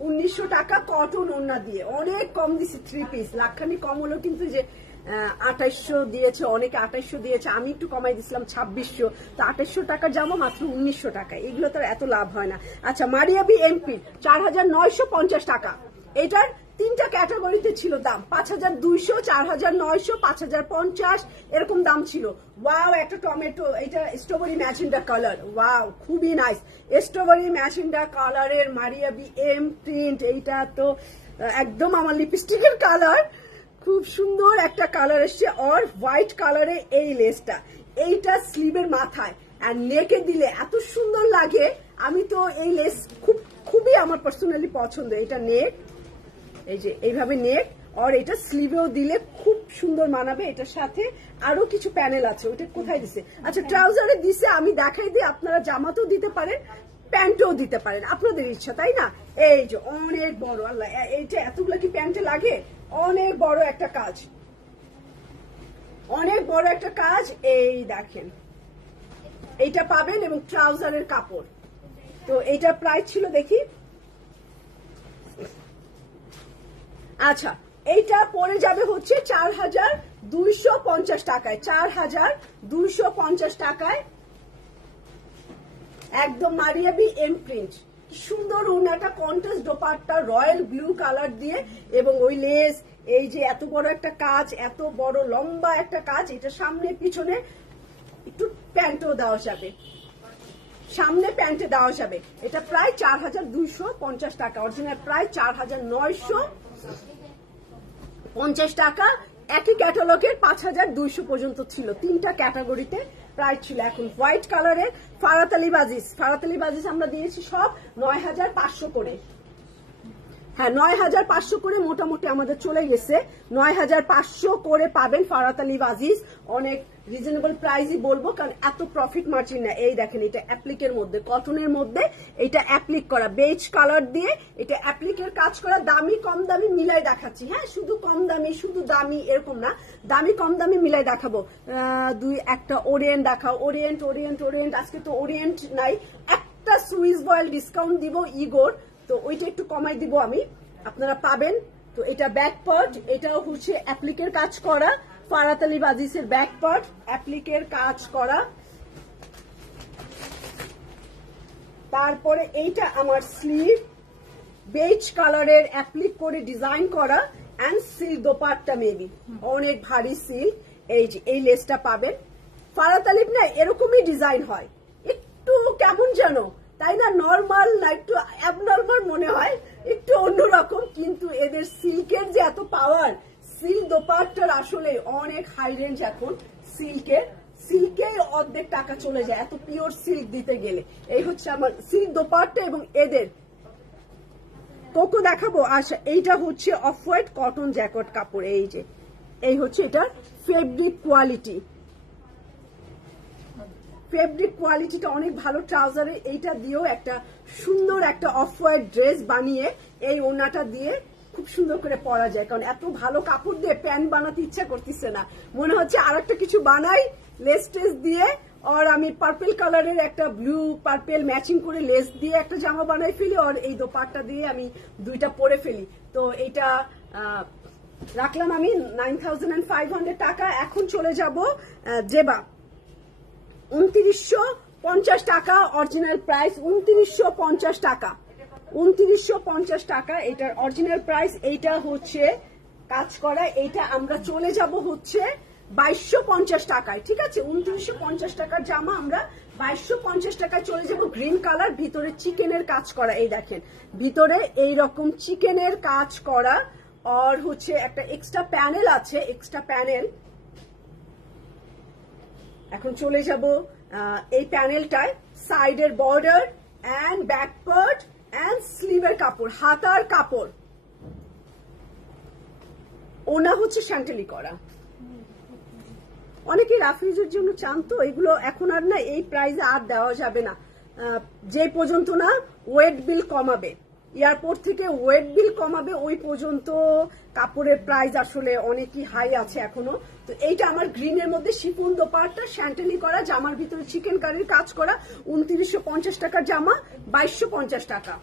1900 টাকা কটন ওড়না দিয়ে, অনেক কম দিছি 3 পিস। লাখানি কমলও কিন্তু যে 2800 দিয়েছে, অনেকে 2800 দিয়েছে, আমি একটু কমাই দিছিলাম 2600, তো 2800 টাকার জামা মাত্র 1900 টাকা, এগুলো তো এত লাভ হয় না। আচ্ছা, মারিয়াবি এমপি 4,950 টাকা, এটার 3টা ক্যাটাগরিতে ছিল দাম, 5,200, 4,900, 5,050 এরকম দাম ছিল। ওয়াও, একটা টমেটো, এটা স্ট্রবেরি ম্যাজেন্ডা কালার, ওয়াও খুবই নাইস, স্ট্রবেরি ম্যাজেন্ডা কালারের মারিয়াবি এম প্রিন্ট, এইটা তো একদম আমার লিপস্টিকের কালার, খুব সুন্দর একটা কালার এসছে। আর হোয়াইট কালারে এই লেসটা, এইটা স্লিভের মাথায় আর নেকে দিলে এত সুন্দর লাগে, আমি তো এই লেস খুবই আমার পার্সোনালি পছন্দ। এটা নেক, এই যে এইভাবে নেক, আর এটা স্লিভেও দিলে খুব সুন্দর মানাবে। এটার সাথে আরো কিছু প্যানেল আছে, ওটা কোথায় দিছে? আচ্ছা, ট্রাউজারে দিছে, আমি দেখাই দিই, আপনারা জামাতেও দিতে পারেন, প্যান্টও দিতে পারেন, আপনাদের ইচ্ছা, তাই না? এই যে অনেক বড়, আল্লাহ, এইটা এতগুলো কি প্যান্টে লাগে? অনেক বড় একটা কাজ, অনেক বড় একটা কাজ। এই দেখেন, এইটা পাবেন, এবং ট্রাউজারের কাপড়। তো এইটার প্রাইস ছিল দেখি, আচ্ছা, এইটা পড়ে যাবে হচ্ছে 4,250 টাকায়, 4,250 টাকায়, একদম মারিয়াবি এম প্রিন্ট। সুন্দর ওড়নাটা, contrast dupatta royal blue colour দিয়ে, এবং ওই লেস, এই যে এত বড় একটা কাজ, এত বড় লম্বা একটা কাজ, এটা সামনে পিছনে একটু প্যান্টও দেওয়া যাবে, সামনে প্যান্টে দেওয়া যাবে। এটা প্রায় 4,250 টাকা, অরিজিনাল প্রায় 4,950 টাকা। একই ক্যাটালগের 5,200 পর্যন্ত ছিল, 3টা ক্যাটাগরিতে প্রাইস ছিল। এখন হোয়াইট কালারের ফারাতালি বাজিস আমরা দিয়েছি সব 9,500 করে। হ্যাঁ, 9,500 করে মোটামুটি আমাদের চলে গেছে, 9,500 করে পাবেন ফারাতালি বাজিস, অনেক রিজনেবল প্রাইসই বলবো, কারণ এত প্রফিট মার্জিন না। এই দেখেন, এটা অ্যাপ্লিকের মধ্যে, কটনের মধ্যে, এটা অ্যাপ্লিক করা বেজ কালার দিয়ে, এটা অ্যাপ্লিকের কাজ করা। দামি কম দামি মিলাই দেখাচ্ছি, হ্যাঁ, শুধু কম দামি শুধু দামি এরকম না, দামি কম দামি মিলাই দেখাবো। একটা ওরিয়েন্ট দেখাও, ওরিয়েন্ট, আজকে তো ওরিয়েন্ট নাই, একটা সুইস বয়েল ডিসকাউন্ট দিব ইগোর, তো ওইটা একটু কমাই দিব আমি, আপনারা পাবেন। তো এটা ব্যাক পার্ট, এটাও হচ্ছে অ্যাপ্লিকের কাজ করা, ফারাতালি বাজিসের ব্যাক পার্ট অ্যাপ্লিকের কাজ করা। তারপরে এইটা আমার স্লিভ, বেজ কালারের অ্যাপ্লিক করে ডিজাইন করা, এন্ড সিল্ক দোপাট্টা, মেবি অনেক ভারী সিল্ক। এই যে এই লেসটা পাবেন, ফারাতালি না এরকমই ডিজাইন হয়, একটু কেমন যেন, তাই না, নর্মাল না, একটু অ্যাবনর্মাল মনে হয়, একটু অন্যরকম, কিন্তু এদের সিল্কের যে এত পাওয়ার, সিল্ক দোপাট্টার আসলে অনেক হাই রেঞ্জ এখন সিল্কে অর্ধেক টাকা চলে যায় এত পিওর সিল্ক দিতে গেলে। এই হচ্ছে আমার সিল্ক দোপাট্টা, এবং এদের কোকো দেখাবো। আচ্ছা এইটা হচ্ছে অফ হোয়াইট কটন জ্যাকেট কাপড়, এই হচ্ছে এটার ফেব্রিক কোয়ালিটি। ফেব্রিক কোয়ালিটিটা অনেক ভালো। ট্রাউজারে এইটা দিয়েও একটা সুন্দর একটা অফ হোয়াইট ড্রেস বানিয়ে এই ওড়নাটা দিয়ে খুব সুন্দর করে পরা যায়, কারণ এত ভালো কাপড় দিয়ে প্যান্ট বানাতে ইচ্ছা করতেছে না, মনে হচ্ছে আর একটা কিছু বানাই লেস টেস দিয়ে। আর আমি পার্পল কালারের একটা ব্লু পার্পল ম্যাচিং করে লেস দিয়ে একটা জামা বানাই ফেলি, আর এই দোপাট্টা দিয়ে আমি দুইটা পরে ফেলি। তো এটা রাখলাম আমি 9500 টাকা। এখন চলে যাব জেবা, 2950 টাকা অরিজিনাল প্রাইস, 2950 টাকা, 2950 টাকা এটার অরিজিনাল প্রাইস। এইটা হচ্ছে কাজ করা, এইটা আমরা চলে যাব হচ্ছে 2250 টাকায়, ঠিক আছে? 2950 টাকার জামা আমরা 2250 টাকায় চলে যাব। গ্রিন কালার, ভিতরে চিকেনের কাজ করা, এই দেখেন ভিতরে এইরকম চিকেনের কাজ করা, আর হচ্ছে একটা এক্সট্রা প্যানেল আছে, এক্সট্রা প্যানেল। এখন চলে যাব এই প্যানেলটায়, সাইডের border and back part and স্লিভের কাপড়, হাতার কাপড়, ওনা হচ্ছে শ্যান্টেলি করা। অনেকে রাফিজের জন্য চান, তো এগুলো এখন আর না এই প্রাইসে আর দেওয়া যাবে না, যে পর্যন্ত না ওয়েট বিল কমাবে, এয়ারপোর্ট থেকে ওয়েট বিল কমাবে ওই পর্যন্ত কাপড়ের প্রাইস আসলে অনেকই হাই আছে এখনো। তো এইটা আমার গ্রিনের মধ্যে শিফন দোপাট্টা, শ্যান্টেলি করা, জামার ভিতরে চিকেন কারির কাজ করা, 2950 টাকার জামা 2250 টাকা।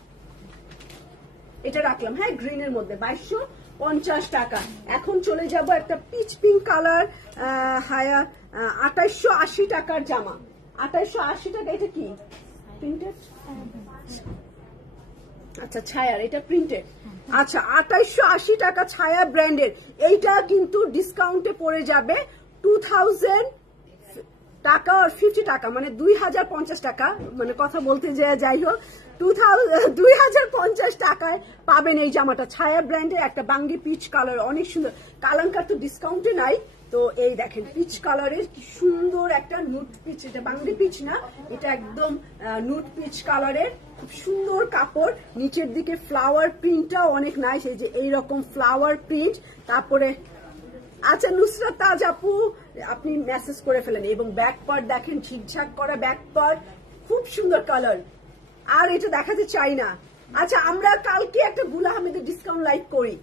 এটা রাখলাম, হ্যাঁ গ্রিনের মধ্যে 2250 টাকা। এখন চলে যাব একটা পিচ পিঙ্ক কালার, হায়া 2880 টাকার জামা, 2880 টাকা। এটা কি প্রিন্টেড? আচ্ছা ছায়ার, এটা প্রিন্টেড। আচ্ছা 2880 টাকা ছায়া ব্র্যান্ডের। এইটা কিন্তু ডিসকাউন্টে পড়ে যাবে 2000 টাকা আর 50 টাকা, মানে 2050 টাকা, মানে কথা বলতে যাই হোক 2050 টাকায় পাবেন এই জামাটা। ছায়া ব্র্যান্ডের একটা বাঙ্গি পিচ কালার, অনেক সুন্দর। কালাঙ্কার তো ডিসকাউন্টে নাই, তো এই দেখেন পিচ কালারের কি সুন্দর একটা নুট পিচ, এটা বাঙ্গি পিচ না, এটা একদম নুট পিচ কালারের, খুব সুন্দর কাপড়। নিচের দিকে ফ্লাওয়ার প্রিন্টটাও অনেক নাইস, এই যে এইরকম ফ্লাওয়ার প্রিন্ট। তারপরে আচ্ছা নুসরাত তাজ আপু আপনি মেসেজ করে ফেলেন, এবং ব্যাক পার্ট দেখেন ঝিকঝাক করা ব্যাক পার্ট, খুব সুন্দর কালার। আর এটা দেখাতে চাই না। আচ্ছা আমরা কালকে একটা গুল আহমেদের ডিসকাউন্ট লাইভ করি,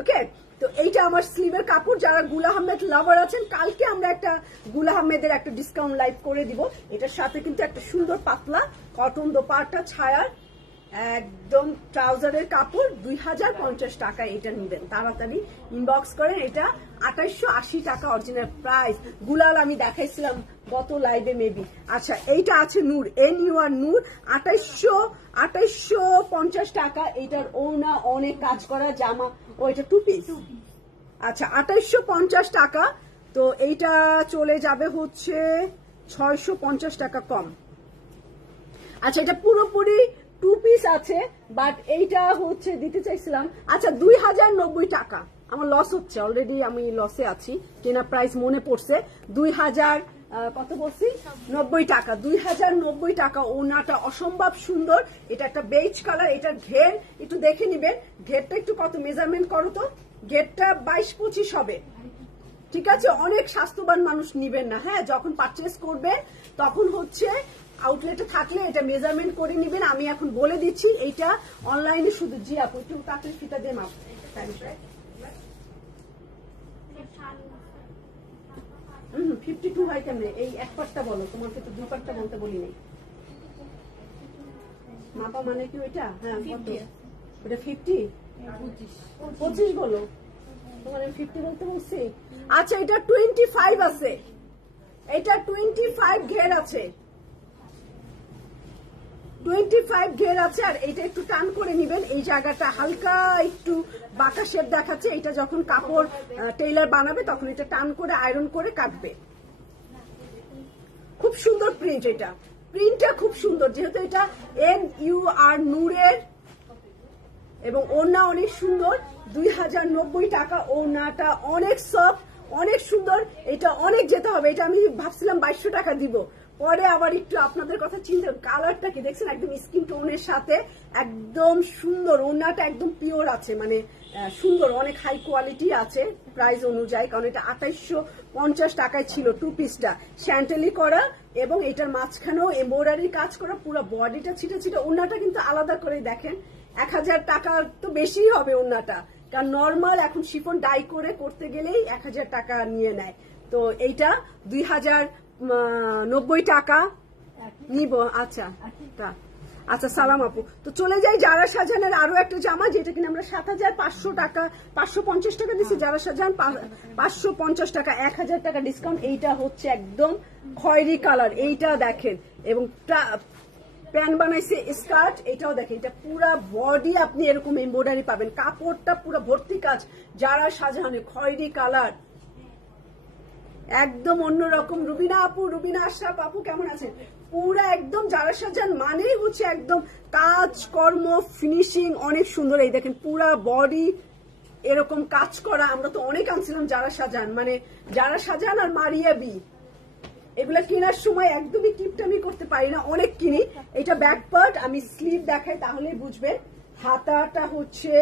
ওকে? তো এইটা আমার স্লিভের কাপড়, যারা গুল আহমেদ লাভার আছেন কালকে আমরা একটা গুল আহমেদের একটা ডিসকাউন্ট লাইভ করে দিব। এটার সাথে কিন্তু একটা সুন্দর পাতলা কটন দোপাট্টা ছায়ার একদম ট্রাউজারের কাপড়, 2050 টাকা এটা নেবেন, তাড়াতাড়ি ইনবক্স করেন। এটা 2880 টাকা অরিজিনাল প্রাইস। গুলাল আমি দেখাইছিলাম গত লাইভে মেবি। আচ্ছা এইটা আছে নূর, NUR নূর, 2850 টাকা। এটার ওড়না অনেক কাজ করা জামা, ও এটা 2 পিস। আচ্ছা 2850 টাকা। তো এইটা চলে যাবে হচ্ছে 650 টাকা কম। আচ্ছা এটা পুরোপুরি 2 পিস আছে, বাট এইটা হচ্ছে দিতে চাইছিলাম আচ্ছা 2090 টাকা। আমার লস হচ্ছে, অলরেডি আমি লসে আছি, কেনা প্রাইস মনে পড়ছে 2000 কত বলছি 90 টাকা, 2090 টাকা। ওনাটা অসম্ভব সুন্দর, এটা একটা বেজ কালার। এটার ঘের একটু দেখে নিবেন, ঘেরটা একটু কত মেজারমেন্ট করো তো, ঘেরটা 22-25 হবে, ঠিক আছে? অনেক স্বাস্থ্যবান মানুষ নিবেন না, হ্যাঁ যখন পারচেস করবেন তখন হচ্ছে আউটলেটে থাকলে এটা মেজারমেন্ট করে নিবেন। আমি এখন বলে দিচ্ছি, এইটা অনলাইনে শুধু জি আপু একটু তাড়াতাড়ি ফিতা দিয়ে মাপ 52 হয় কেমনে? এই এক পাটটা বলো, তোমাকে তো 2 পাটটা বলতে বলি নাই। মাপা মানে কি ওইটা? হ্যাঁ কত ওটা 50 25 বলো, তোমার 50 বলতে বলছি। আচ্ছা এটা 25 আছে, এটা 25 ঘের আছে, 25 ঘের আছে। আর এটা একটু টান করে নিবেন, এই জায়গাটা হালকা একটু বাঁকা শেপ দেখাচ্ছে। এটা যখন কাপড় টেইলার বানাবে তখন এটা টান করে আয়রন করে কাটবে। খুব সুন্দর প্রিন্ট, এটা প্রিন্টটা খুব সুন্দর, যেহেতু এটা NUR নূরের, এবং ওড়না অনেক সুন্দর। 2090 টাকা। ওড়নাটা অনেক সফট, অনেক সুন্দর, এটা অনেক যেতে হবে। এটা আমি ভাবছিলাম 2200 টাকা দিব, পরে আবার একটু আপনাদের কথা চিন্তা, কালারটা কি দেখছেন একদম স্কিন টোনের সাথে একদম সুন্দর, ওড়নাটা একদম পিওর আছে, মানে সুন্দর, অনেক হাই কোয়ালিটি আছে প্রাইস অনুযায়ী, কারণ এটা 2850 টাকায় ছিল 2 পিসটা, শ্যান্টেলি করা এবং এটার মাঝখানেও এমব্রয়ডারি কাজ করা, পুরো বডিটা ছিটা ছিটা। ওড়নাটা কিন্তু আলাদা করে দেখেন 1000 টাকা তো বেশিই হবে ওড়নাটা, কারণ নর্মাল এখন শিফন ডাই করে করতে গেলেই 1000 টাকা নিয়ে নেয়। তো এইটা 2090 টাকা নিব। আচ্ছা আচ্ছা সালাম আপু। তো চলে যাই যারা সাজানের আরো একটা জামা, যেটা কিনা আমরা 7500 টাকা 550 টাকা দিচ্ছি, যারা সাজান 550 টাকা, 1000 টাকা ডিসকাউন্ট। এইটা হচ্ছে একদম খয়েরি কালার, এইটা দেখেন, এবং প্যান্ট বানাইছে স্কার্ট, এটাও দেখেন, এটা পুরা বডি আপনি এরকম এমব্রয়ডারি পাবেন, কাপড়টা পুরো ভর্তি কাজ, যারা সাজানে খয়েরি কালার একদম অন্যরকম। রুবিনা আপু, রুবিনা আশরাফ আপু কেমন আছেন? পুরা একদম যারা সাজান মানেই হচ্ছে একদম কাজ কর্ম ফিনিশিং অনেক সুন্দর। এই দেখেন পুরা বডি এরকম কাজ করা, আমরা তো অনেক আনছিলাম যারা সাজান, মানে যারা সাজান আর মারিয়া বি, এগুলা কেনার সময় একদমই কিপটামি করতে পারি না, অনেক কিনি। এটা ব্যাক পার্ট, আমি স্লিভ দেখাই তাহলেই বুঝবেন। হাতাটা হচ্ছে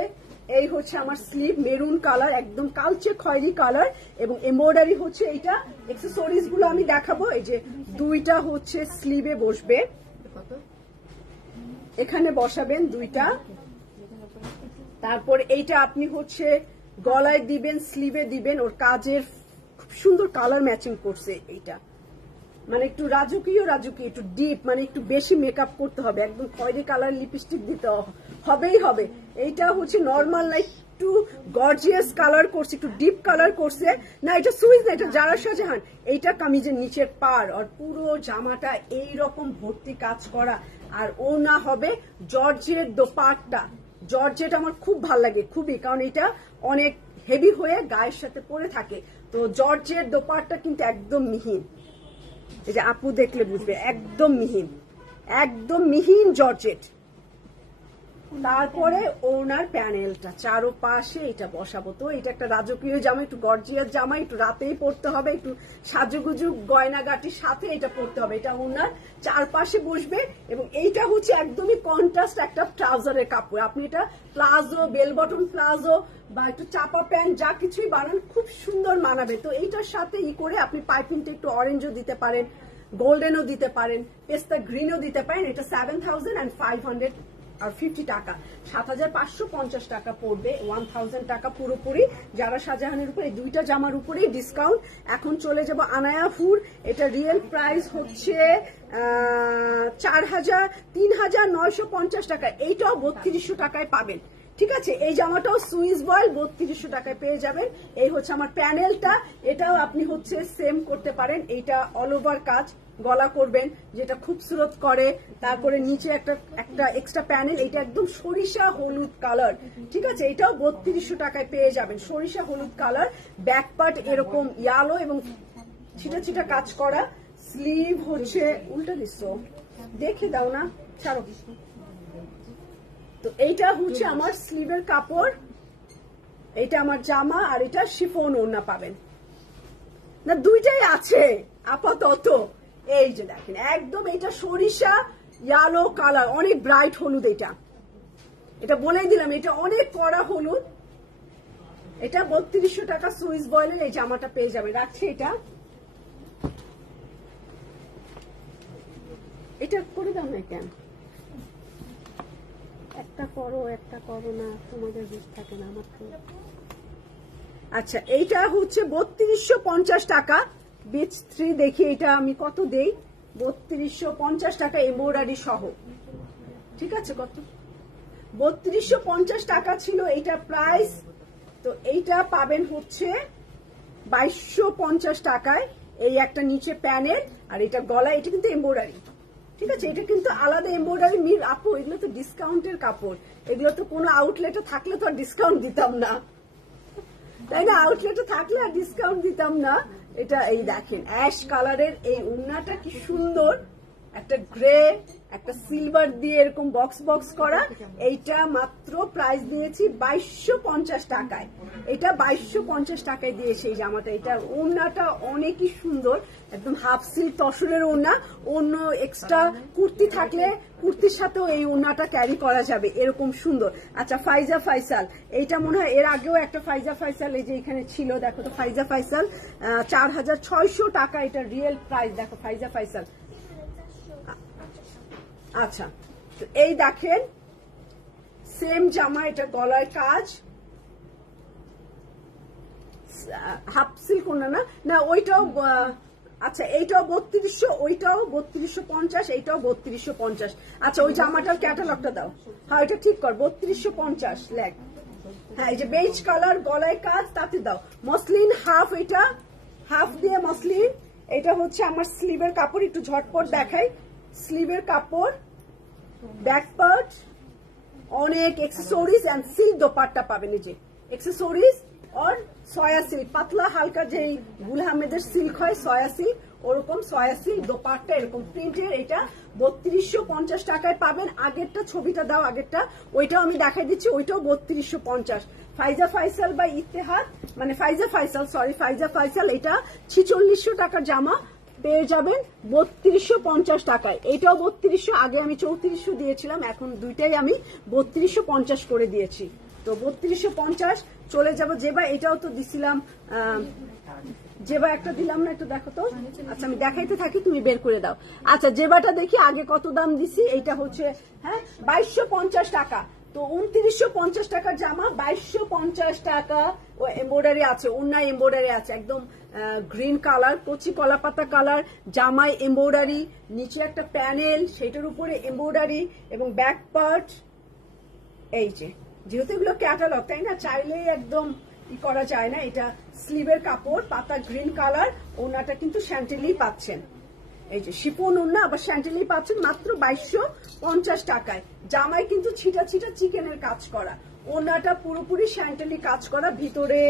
এই হচ্ছে আমার স্লিভ, মেরুন কালার, একদম কালচে খয়েরি কালার, এবং এমব্রয়ডারি হচ্ছে এইটা। অ্যাকসেসরিজ গুলো আমি দেখাবো, এই যে দুইটা হচ্ছে স্লিভে বসবে, এখানে বসাবেন দুইটা, তারপর এইটা আপনি হচ্ছে গলায় দিবেন, স্লিভে দিবেন, ওর কাজের খুব সুন্দর কালার ম্যাচিং করছে এইটা, মানে একটু রাজকীয় রাজকীয়, একটু ডিপ, মানে একটু বেশি মেকআপ করতে হবে, একদম খয়েরি কালার লিপস্টিক দিতে হবেই হবে। এইটা হচ্ছে নর্মাল না, একটু গর্জিয়াস কালার করছে, একটু ডিপ কালার করছে না, এটা সুইজ না, এটা যারা সাজান। এইটা কামিজের নিচের পার, আর পুরো জামাটা এইরকম ভর্তি কাজ করা, আর ও না হবে জর্জের দোপাট্টা। জর্জেট আমার খুব ভাল লাগে খুবই, কারণ এটা অনেক হেভি হয়ে গায়ের সাথে পরে থাকে। তো জর্জের দোপাট্টা কিন্তু একদম মিহিন, এই যে আপু দেখলে বুঝবে, একদম মিহিন, একদম মিহিন জর্জেট। তারপরে ওনার প্যানেলটা চারো পাশে এটা বসাবো। তো এটা একটা রাজকীয় জামা, একটু গর্জিয়াস জামা, একটু রাতেই পরতে হবে, একটু সাজুগুজু গয়নাগাটির সাথে এটা পরতে হবে। এটা ওনার চারপাশে বসবে, এবং এইটা হচ্ছে একদমই কন্ট্রাস্ট একটা ট্রাউজারের কাপড়। আপনি এটা প্লাজো, বেল বটন প্লাজো বা একটু চাপা প্যান্ট যা কিছুই বানান খুব সুন্দর মানাবে। তো এইটার সাথে করে আপনি পাইপিংটা একটু অরেঞ্জও দিতে পারেন, গোল্ডেনও দিতে পারেন, পেস্তা গ্রিনও দিতে পারেন। এটা 7550 টাকা, 7550 টাকা পড়বে, 1000 টাকা পুরোপুরি যারা শাহজাহানের উপর। এই দুইটা জামার উপরেই ডিসকাউন্ট। এখন চলে যাব আনায়াফুর, এটা রিয়েল প্রাইস হচ্ছে 3950 টাকা, এইটাও 3200 টাকায় পাবেন। ঠিক আছে, এই জামাটাও সুইস বয়েল 3200 টাকায় পেয়ে যাবেন। এই হচ্ছে আমার প্যানেলটা, এটাও আপনি হচ্ছে সেম করতে পারেন। এইটা অল ওভার কাজ, গলা করবেন যেটা খুবসুরত করে, তারপরে নিচে একটা এক্সট্রা প্যানেল, এটা একদম সরিষা হলুদ কালার। ঠিক আছে, এটাও 3200 টাকায় পেয়ে যাবেন, সরিষা হলুদ কালার। ব্যাক পার্ট এরকম ইয়ালো এবং ছিটা ছিটা কাজ করা, স্লিভ হচ্ছে উল্টা দিচ্ছ, দেখে দাও না, ছাড়ো। তো এইটা হচ্ছে আমার স্লিভের কাপড়, এইটা আমার জামা, আর এটা শিফন ওড়না পাবেন না, দুইটাই আছে আপাতত। এই যে দেখেন একদম এটা সরিষা ইয়ালো কালার, অনেক ব্রাইট হলুদ, এটা বলেই দিলাম, এটা অনেক কড়া হলুদ। এটা 3200 টাকা সুইস বয়েলের এই জামাটা পেয়ে যাবে। রাখছি এটা করে দাও না কেন, একটা করো না, তোমাদের বুঝ থাকে না আমার তো। আচ্ছা, এইটা হচ্ছে 3250 টাকা, বিচ 3 দেখি এটা আমি কত দেই, 3250 টাকা এমব্রয়ডারি সহ। ঠিক আছে, কত 3250 টাকা ছিল এইটা প্রাইস। তো এইটা পাবেন হচ্ছে 2250 টাকায়। এই একটা নিচে প্যানেল, আর এটা গলা, এটা কিন্তু এমব্রয়ডারি। ঠিক আছে, এটা কিন্তু আলাদা এমব্রয়ডারি মিল। আপু এগুলো তো ডিসকাউন্টের কাপড়, এগুলো তো কোনো আউটলেটে থাকলে তো আর ডিসকাউন্ট দিতাম না, তাই না? আউটলেটে থাকলে আর ডিসকাউন্ট দিতাম না। এটা এই দেখেন অ্যাশ কালারের এই ওড়নাটা কি সুন্দর, একটা গ্রে একটা সিলভার দিয়ে এরকম বক্স বক্স করা, এইটা মাত্র প্রাইস দিয়েছি 2250 টাকায়। এটা 2250 টাকায় দিয়েছে এই জামাটা। এটা ওড়নাটা অনেকই সুন্দর, একদম হাফ সিল্ক তসরের ওড়না। অন্য এক্সট্রা কুর্তি থাকলে কুর্তির সাথেও এই ওড়নাটা ক্যারি করা যাবে, এরকম সুন্দর। আচ্ছা, ফাইজা ফাইসাল, এইটা মনে হয় এর আগেও একটা ফাইজা ফাইসাল এই যে এখানে ছিল, দেখো তো ফাইজা ফাইসাল 4600 টাকা এটা রিয়েল প্রাইস। দেখো ফাইজা ফাইসাল। আচ্ছা, তো এই দেখেন সেম জামা, এটা গলার কাজ, হাফ সিল্ক ওড়না না, না ওইটাও। আচ্ছা, এইটাও 3200, ওইটাও 3250, এইটাও 3250। আচ্ছা, ওই জামাটার ক্যাটালগটা দাও। হ্যাঁ, এটা ঠিক কর, 3250 লেগ। হ্যাঁ, এই যে বেজ কালার গলায় কাজ, তাতে দাও মসলিন হাফ, এটা হাফ দিয়ে মসলিন। এটা হচ্ছে আমার স্লিভের কাপড়, একটু ঝটপট দেখাই। স্লিভের কাপড়, ব্যাক পার্ট, অনেক এক্সেসরিজ এন্ড সিল্ক দোপাট্টা পাবেন। এই যে এক্সেসরিজ और সয়া সিল্ক, পাতলা হালকা যে গুল আহমেদের সিল্ক হয় সয়া সিল্ক, ওরকম সয়া সিল্ক দোপাট্টা এরকম প্রিন্টের। এটা 3250 টাকায় পাবেন। আগেরটা ছবিটা দাও, আগেরটা ওইটাও আমি দেখাই দিচ্ছি, ওইটাও 3250। ফাইজা ফাইসাল বা ইত্তেহাদ, মানে ফাইজা ফাইসাল, সরি ফাইজা ফাইসাল, এটা 4600 টাকার জামা পেয়ে যাবেন 3250 টাকায়। এটাও 3200, আগে আমি 3400 দিয়েছিলাম, এখন দুইটাই আমি 3250 করে দিয়েছি। তো 3250 চলে যাব। যেবা এটাও তো দিছিলাম, যেবা একটা দিলাম না, একটু দেখো তো। আচ্ছা, আমি দেখাইতে থাকি, তুমি বের করে দাও। আচ্ছা, যেবাটা দেখি আগে কত দাম দিছি। এইটা হচ্ছে 2250 টাকা। তো 2950 টাকার জামা 2250 টাকা। ও এমব্রয়ডারি আছে, ওড়নায় এমব্রয়ডারি আছে, একদম গ্রিন কালার, কচি কলা পাতা কালার, জামায় এমব্রয়ডারি, নিচে একটা প্যানেল, সেটার উপরে এমব্রয়ডারি এবং ব্যাক পার্ট। এই যে যেহেতু এগুলো ক্যাটালগ, তাই না, চাইলেই একদম করা যায় না। এটা স্লিভের কাপড়, পাতা গ্রিন কালার, ওড়নাটা কিন্তু শ্যান্টেলি পাচ্ছেন। এই যে শিফন ওড়না, আবার শ্যান্টেলি পাচ্ছেন মাত্র 2250 টাকায়। জামায় কিন্তু ছিটা ছিটা চিকেনের কাজ করা, ওড়নাটা পুরোপুরি শ্যান্টেলি কাজ করা, ভিতরে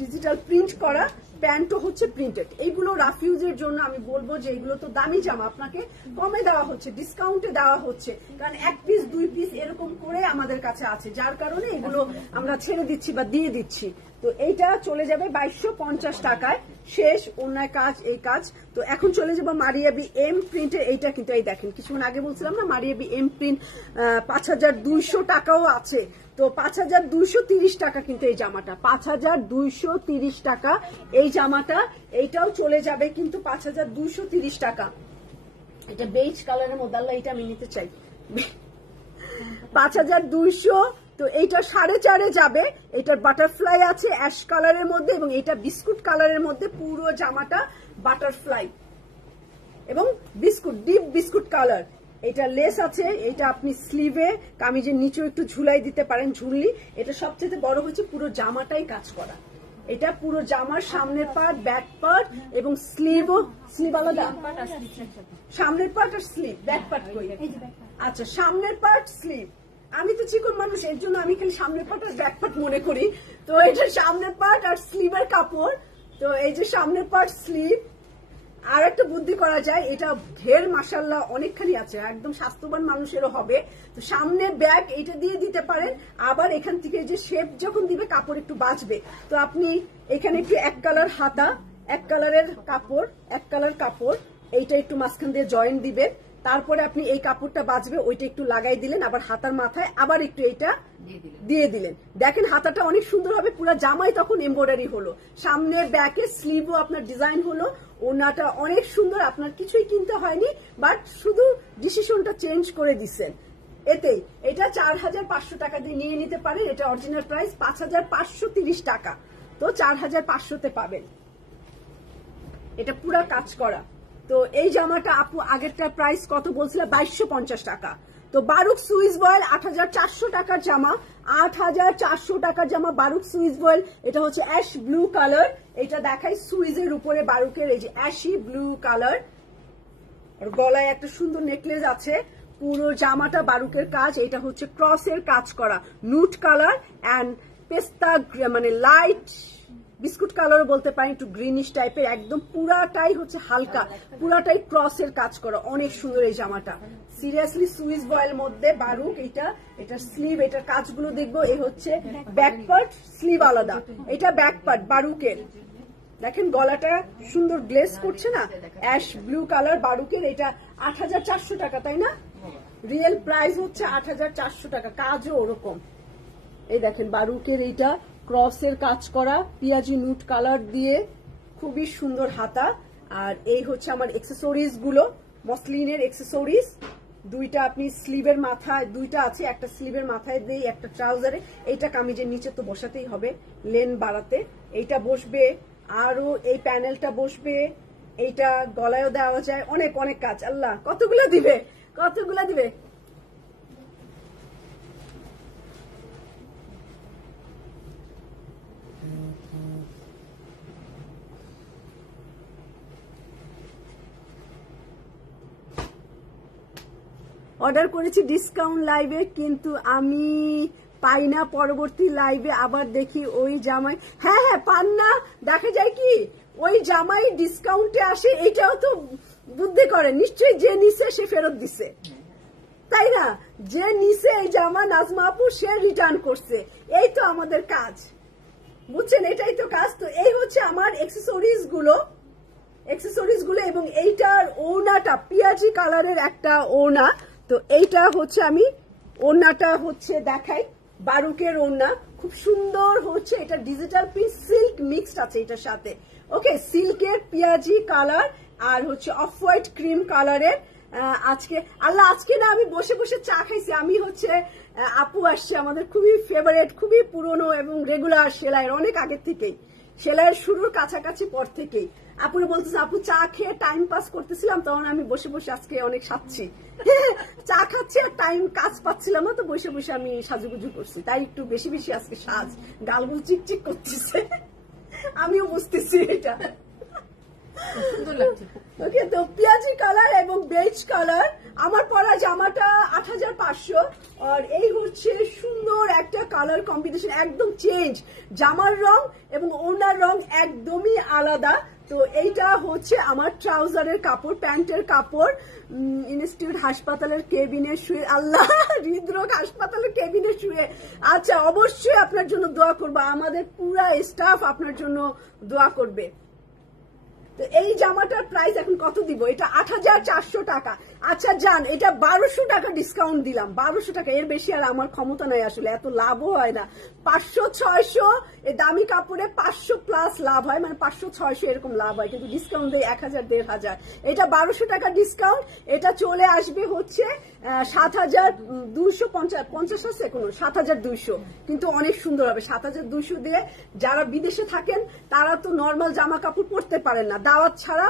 ডিজিটাল প্রিন্ট করা, প্যান্টও হচ্ছে প্রিন্টেড। এইগুলো রাফিউজের জন্য আমি বলবো যে এগুলো তো দামি জামা, আপনাকে কমে দেওয়া হচ্ছে, ডিসকাউন্টে দেওয়া হচ্ছে, কারণ 1 পিস 2 পিস এরকম করে আমাদের কাছে আছে, যার কারণে এগুলো আমরা ছেড়ে দিচ্ছি বা দিয়ে দিচ্ছি। তো এইটা চলে যাবে 2250 টাকায়, শেষ ওড়নায় কাজ, এই কাজ। তো এখন চলে যাবো মারিয়াবি এম প্রিন্টের। এইটা কিন্তু এই দেখেন, কিছুক্ষণ আগে বলছিলাম না মারিয়াবি এম প্রিন্ট 5200 টাকাও আছে। তো 5230 টাকা কিন্তু এই জামাটা, 5230 টাকা এই জামাটা। এইটাও চলে যাবে কিন্তু 5230 টাকা। এটা বেজ কালারের মধ্যে, আল্লাহ এটা আমি নিতে চাই, 5200। তো এইটা 4.5 যাবে। এটার বাটারফ্লাই আছে অ্যাশ কালারের মধ্যে, এবং এটা বিস্কুট কালারের মধ্যে, পুরো জামাটা বাটারফ্লাই এবং বিস্কুট, ডিপ বিস্কুট কালার। এটা লেস আছে, এটা আপনি স্লিভে কামিজের নিচেও একটু ঝুলাই দিতে পারেন, ঝুললি। এটা সবচেয়ে বড় হচ্ছে পুরো জামাটাই কাজ করা। এটা পুরো জামার সামনের পার্ট, ব্যাক পার্ট এবং স্লিভও, স্লিভ আলাদা, সামনের পার্ট আর স্লিভ, ব্যাক পার্ট কই? আচ্ছা, সামনের পার্ট স্লিভ। আমি তো চিকন মানুষ, এর জন্য আমি খালি সামনের পার্ট আর ব্যাক পার্ট মনে করি। তো এটা সামনের পার্ট আর স্লিভের কাপড়। তো এই যে সামনের পার্ট স্লিভ। আর একটা বুদ্ধি করা যায়, এটা ঢের মাশাআল্লাহ অনেকখানি আছে, একদম স্বাস্থ্যবান মানুষেরও হবে। তো সামনে ব্যাগ এইটা দিয়ে দিতে পারেন। আবার এখান থেকে যে শেপ যখন দিবে কাপড় একটু বাঁচবে, তো আপনি এখানে একটু এক কালার হাতা, এক কালারের কাপড়, এক কালার কাপড়, এইটা একটু মাঝখান দিয়ে জয়েন দিবেন। তারপরে আপনি এই কাপড়টা বাঁচবে, ওইটা একটু লাগাই দিলেন, আবার হাতার মাথায় আবার একটু এইটা দিয়ে দিলেন। দেখেন হাতাটা অনেক সুন্দর হবে, পুরো জামাই তখন এমব্রয়ডারি হলো, সামনে ব্যাকে স্লিভও আপনার ডিজাইন হলো। ওনাটা অনেক সুন্দর, আপনার কিছুই কিনতে হয়নি, বাট শুধু ডিসিশনটা চেঞ্জ করে দিচ্ছেন এতেই। এটা 4500 টাকা দিয়ে নিয়ে নিতে পারেন। এটা অরিজিনাল প্রাইস 5530 টাকা। তো 4500-তে পাবেন। এটা পুরা কাজ করা। তো এই জামাটা আপু আগেরটার প্রাইস কত বলছিল? 2250 টাকা। তো বারুক সুইস বয়েল 8400 টাকার জামা, 8400 টাকার জামা বারুক সুইস বয়েল। এটা হচ্ছে অ্যাশ ব্লু কালার। এটা দেখাই সুইজের উপরে বারুকের এই যে অ্যাশি ব্লু কালার। আর গলায় একটা সুন্দর নেকলেস আছে। পুরো জামাটা বারুকের কাজ। এটা হচ্ছে ক্রসের কাজ করা, নুট কালার অ্যান্ড পেস্তা, মানে লাইট বিস্কুট কালার বলতে পারেন, একটু গ্রিনিশ টাইপের, একদম পুরাটাই হচ্ছে হালকা, পুরাটাই ক্রসের কাজ করা, অনেক সুন্দর এই জামাটা। সিরিয়াসলি সুইস বয়েল মধ্যে বারুক। এটা স্লিভ, এটার কাজগুলো দেখবো। এই হচ্ছে ব্যাক পার্ট, স্লিভ আলাদা। এটা ব্যাক পার্ট বারুকের। দেখেন গলাটা সুন্দর গ্লেজ করছে না, অ্যাশ ব্লু কালার বারুকের। এটা 8400 টাকা, তাই না? রিয়েল প্রাইস হচ্ছে 8400 টাকা, কাজও ওরকম। এই দেখেন বারুকের এইটা ক্রসের কাজ করা, পিয়াজি নুট কালার দিয়ে, খুবই সুন্দর হাতা। আর এই হচ্ছে আমার এক্সেসরিজ গুলো, মসলিনের এক্সেসরিজ। দুইটা আপনি স্লিভের মাথায়, দুইটা আছে, একটা স্লিভের মাথায় দেই, একটা ট্রাউজারে। এইটা কামিজের নিচে তো বসাতেই হবে লেন বাড়াতে। এইটা বসবে, আরো এই প্যানেলটা বসবে, এইটা গলায়ও দেওয়া যায়। অনেক অনেক কাজ। আল্লাহ কতগুলো দিবে, কতগুলো দিবে। অর্ডার করেছি ডিসকাউন্ট লাইভে, কিন্তু আমি পাই না। পরবর্তী লাইভে আবার দেখি ওই জামাই। হ্যাঁ হ্যাঁ, পান না, দেখা যায় কি ওই জামাই ডিসকাউন্টে আসে। এইটাও তো বুদ্ধি করে নিশ্চয়ই, যে নিছে সে ফেরত দিছে, তাই না? যে নিছে এই জামা নাজমা আপু, সে রিটার্ন করছে। এই তো আমাদের কাজ, বুঝছেন? এটাই তো কাজ। তো এই হচ্ছে আমার এক্সেসরিজ গুলো, এবং এইটার ওড়নাটা পিয়াজি কালারের একটা ওড়না। তো এইটা হচ্ছে আমি ওড়নাটা হচ্ছে দেখাই, বারুকের ওড়না, খুব সুন্দর হচ্ছে। এটা ডিজিটাল প্রিন্ট সিল্ক মিক্সড আছে এটার সাথে। ওকে, সিল্কের পিয়াজি কালার আর হচ্ছে অফ হোয়াইট ক্রিম কালারের। আজকে আল্লাহ, আজকে না আমি বসে বসে চা খাইছি। আমি হচ্ছে আপু আসছে আমাদের, খুবই ফেভারিট, খুবই পুরনো এবং রেগুলার সেলাইয়ের, অনেক আগে থেকেই, সেলাইয়ের শুরুর কাছাকাছি পর থেকেই। আপুরে বলতেছে, আপু চা খেয়ে টাইম পাস করতেছিলাম, তখন আমি বসে বসে আজকে অনেক সাজছি। চা খাচ্ছি আর টাইম কাজ পাচ্ছিলাম না, তো বসে বসে আমি সাজুগুজু করছি, তাই একটু বেশি বেশি আজকে সাজ, গালগুলো চিকচিক করতেছে। আমিও বুঝতেছি এটা। ওকে, তো পিয়াজি কালার এবং বেজ কালার। আমার পরা জামাটা 8500। আর এই হচ্ছে সুন্দর একটা কালার কম্বিনেশন, একদম চেঞ্জ। জামার রং এবং ওড়নার রং একদমই আলাদা। তো এইটা হচ্ছে আমার ট্রাউজারের কাপড়, প্যান্টের কাপড়। ইনস্টিটিউট হাসপাতালের কেবিনে শুয়ে, আল্লাহ, হৃদরোগ হাসপাতালের কেবিনে শুয়ে। আচ্ছা, অবশ্যই আপনার জন্য দোয়া করবো, আমাদের পুরা স্টাফ আপনার জন্য দোয়া করবে। তো এই জামাটার প্রাইস এখন কত দিব? এটা 8400 টাকা। আচ্ছা যান, এটা 1200 টাকা ডিসকাউন্ট দিলাম, 1200 টাকা। এর বেশি আর আমার ক্ষমতা নাই, আসলে এত লাভও হয় না। 500-600 এই দামি কাপড়ে 500 প্লাস লাভ হয়, মানে 500-600 এরকম লাভ হয়, কিন্তু ডিসকাউন্ট দেয় 1000-1500। এটা 1200 টাকা ডিসকাউন্ট। এটা চলে আসবে হচ্ছে 7250 আছে কোনো 7200, কিন্তু অনেক সুন্দর হবে। 7200 দিয়ে যারা বিদেশে থাকেন তারা তো নর্মাল জামা কাপড় পরতে পারেন না, দাওয়াত ছাড়া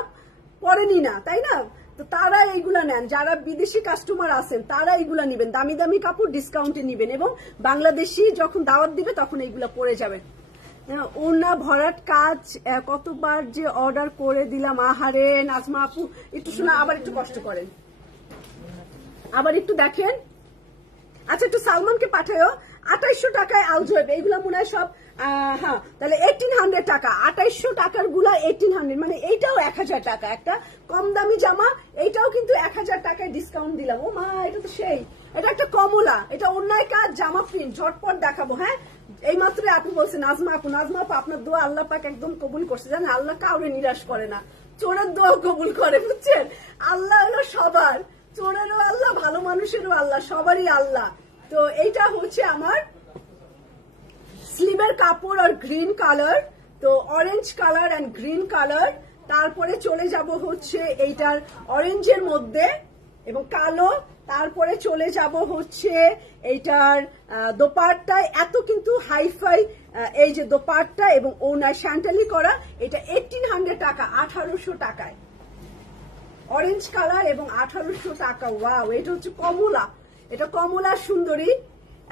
পরেনি না, তাই না? তো তারা এইগুলা নেন, যারা বিদেশি কাস্টমার আছেন তারা এইগুলা নিবেন, দামি দামি কাপড় ডিসকাউন্টে নিবেন, এবং বাংলাদেশি যখন দাওয়াত দিবে তখন এইগুলা পরে যাবেন। ওড়না ভরাট কাজ কতবার যে অর্ডার করে দিলাম। আহারে নাজমা আপু, একটু শোনা, আবার একটু কষ্ট করেন, আবার একটু দেখেন। আচ্ছা, একটু সালমানকে পাঠায়ও। 2800 টাকায় আলজোয়েব, এইগুলা মনে হয় সব। হ্যাঁ, তাহলে 1800 টাকা, 2800 টাকার গুলা 1800, মানে এইটাও 1000 টাকা। একটা কম দামি জামা, এইটাও কিন্তু 1000 টাকায় ডিসকাউন্ট দিলাম। ও মা, এটা তো সেই, এটা একটা কমলা, এটা অন্যায় কাজ, জামা প্রিন্ট, ঝটপট দেখাবো। হ্যাঁ, এই মাত্র আপু বলছে, নাজমা আপু আপনার দোয়া আল্লাহ পাক একদম কবুল করছে। জানেন, আল্লাহ কাউরে নিরাশ করে না, চোরের দোয়া কবুল করে, বুঝছেন? আল্লাহ হলো সবার, চোরেরও আল্লাহ, ভালো মানুষেরও আল্লাহ, সবারই আল্লাহ। তো এইটা হচ্ছে আমার স্লিভের কাপড় আর গ্রিন কালার, তো orange colour and green colour. তারপরে চলে যাব হচ্ছে এইটার অরেঞ্জের মধ্যে এবং কালো। তারপরে চলে যাব হচ্ছে এইটার দোপাট্টায়, এত কিন্তু হাইফাই এই যে দোপাট্টা এবং ওনার স্যান্টালি করা। এটা 1800 টাকা, 1800 টাকায় অরেঞ্জ কালার এবং 1800 টাকা। ওয়াও, এটা হচ্ছে কমলা, এটা কমলা সুন্দরী,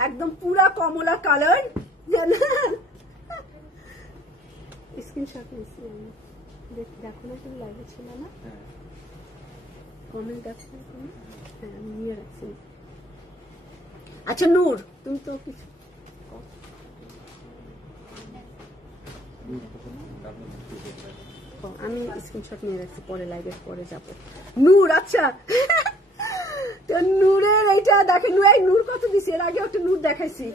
একদম পুরা কমলা কালার। স্ক্রিনশট নিচ্ছি আমি, দেখো না, তুমি লাইভে ছিল না, কমেন্ট আছে, হ্যাঁ আমি নিয়ে রাখছি। আচ্ছা নূর, তুমি তো কিছু, আমি স্ক্রিনশট নিয়ে রাখছি, পরে লাইভের পরে যাব। নূর, আচ্ছা তো নূরের এইটা দেখেন, নূর কত দিছি, এর আগে একটা নূর দেখাইছি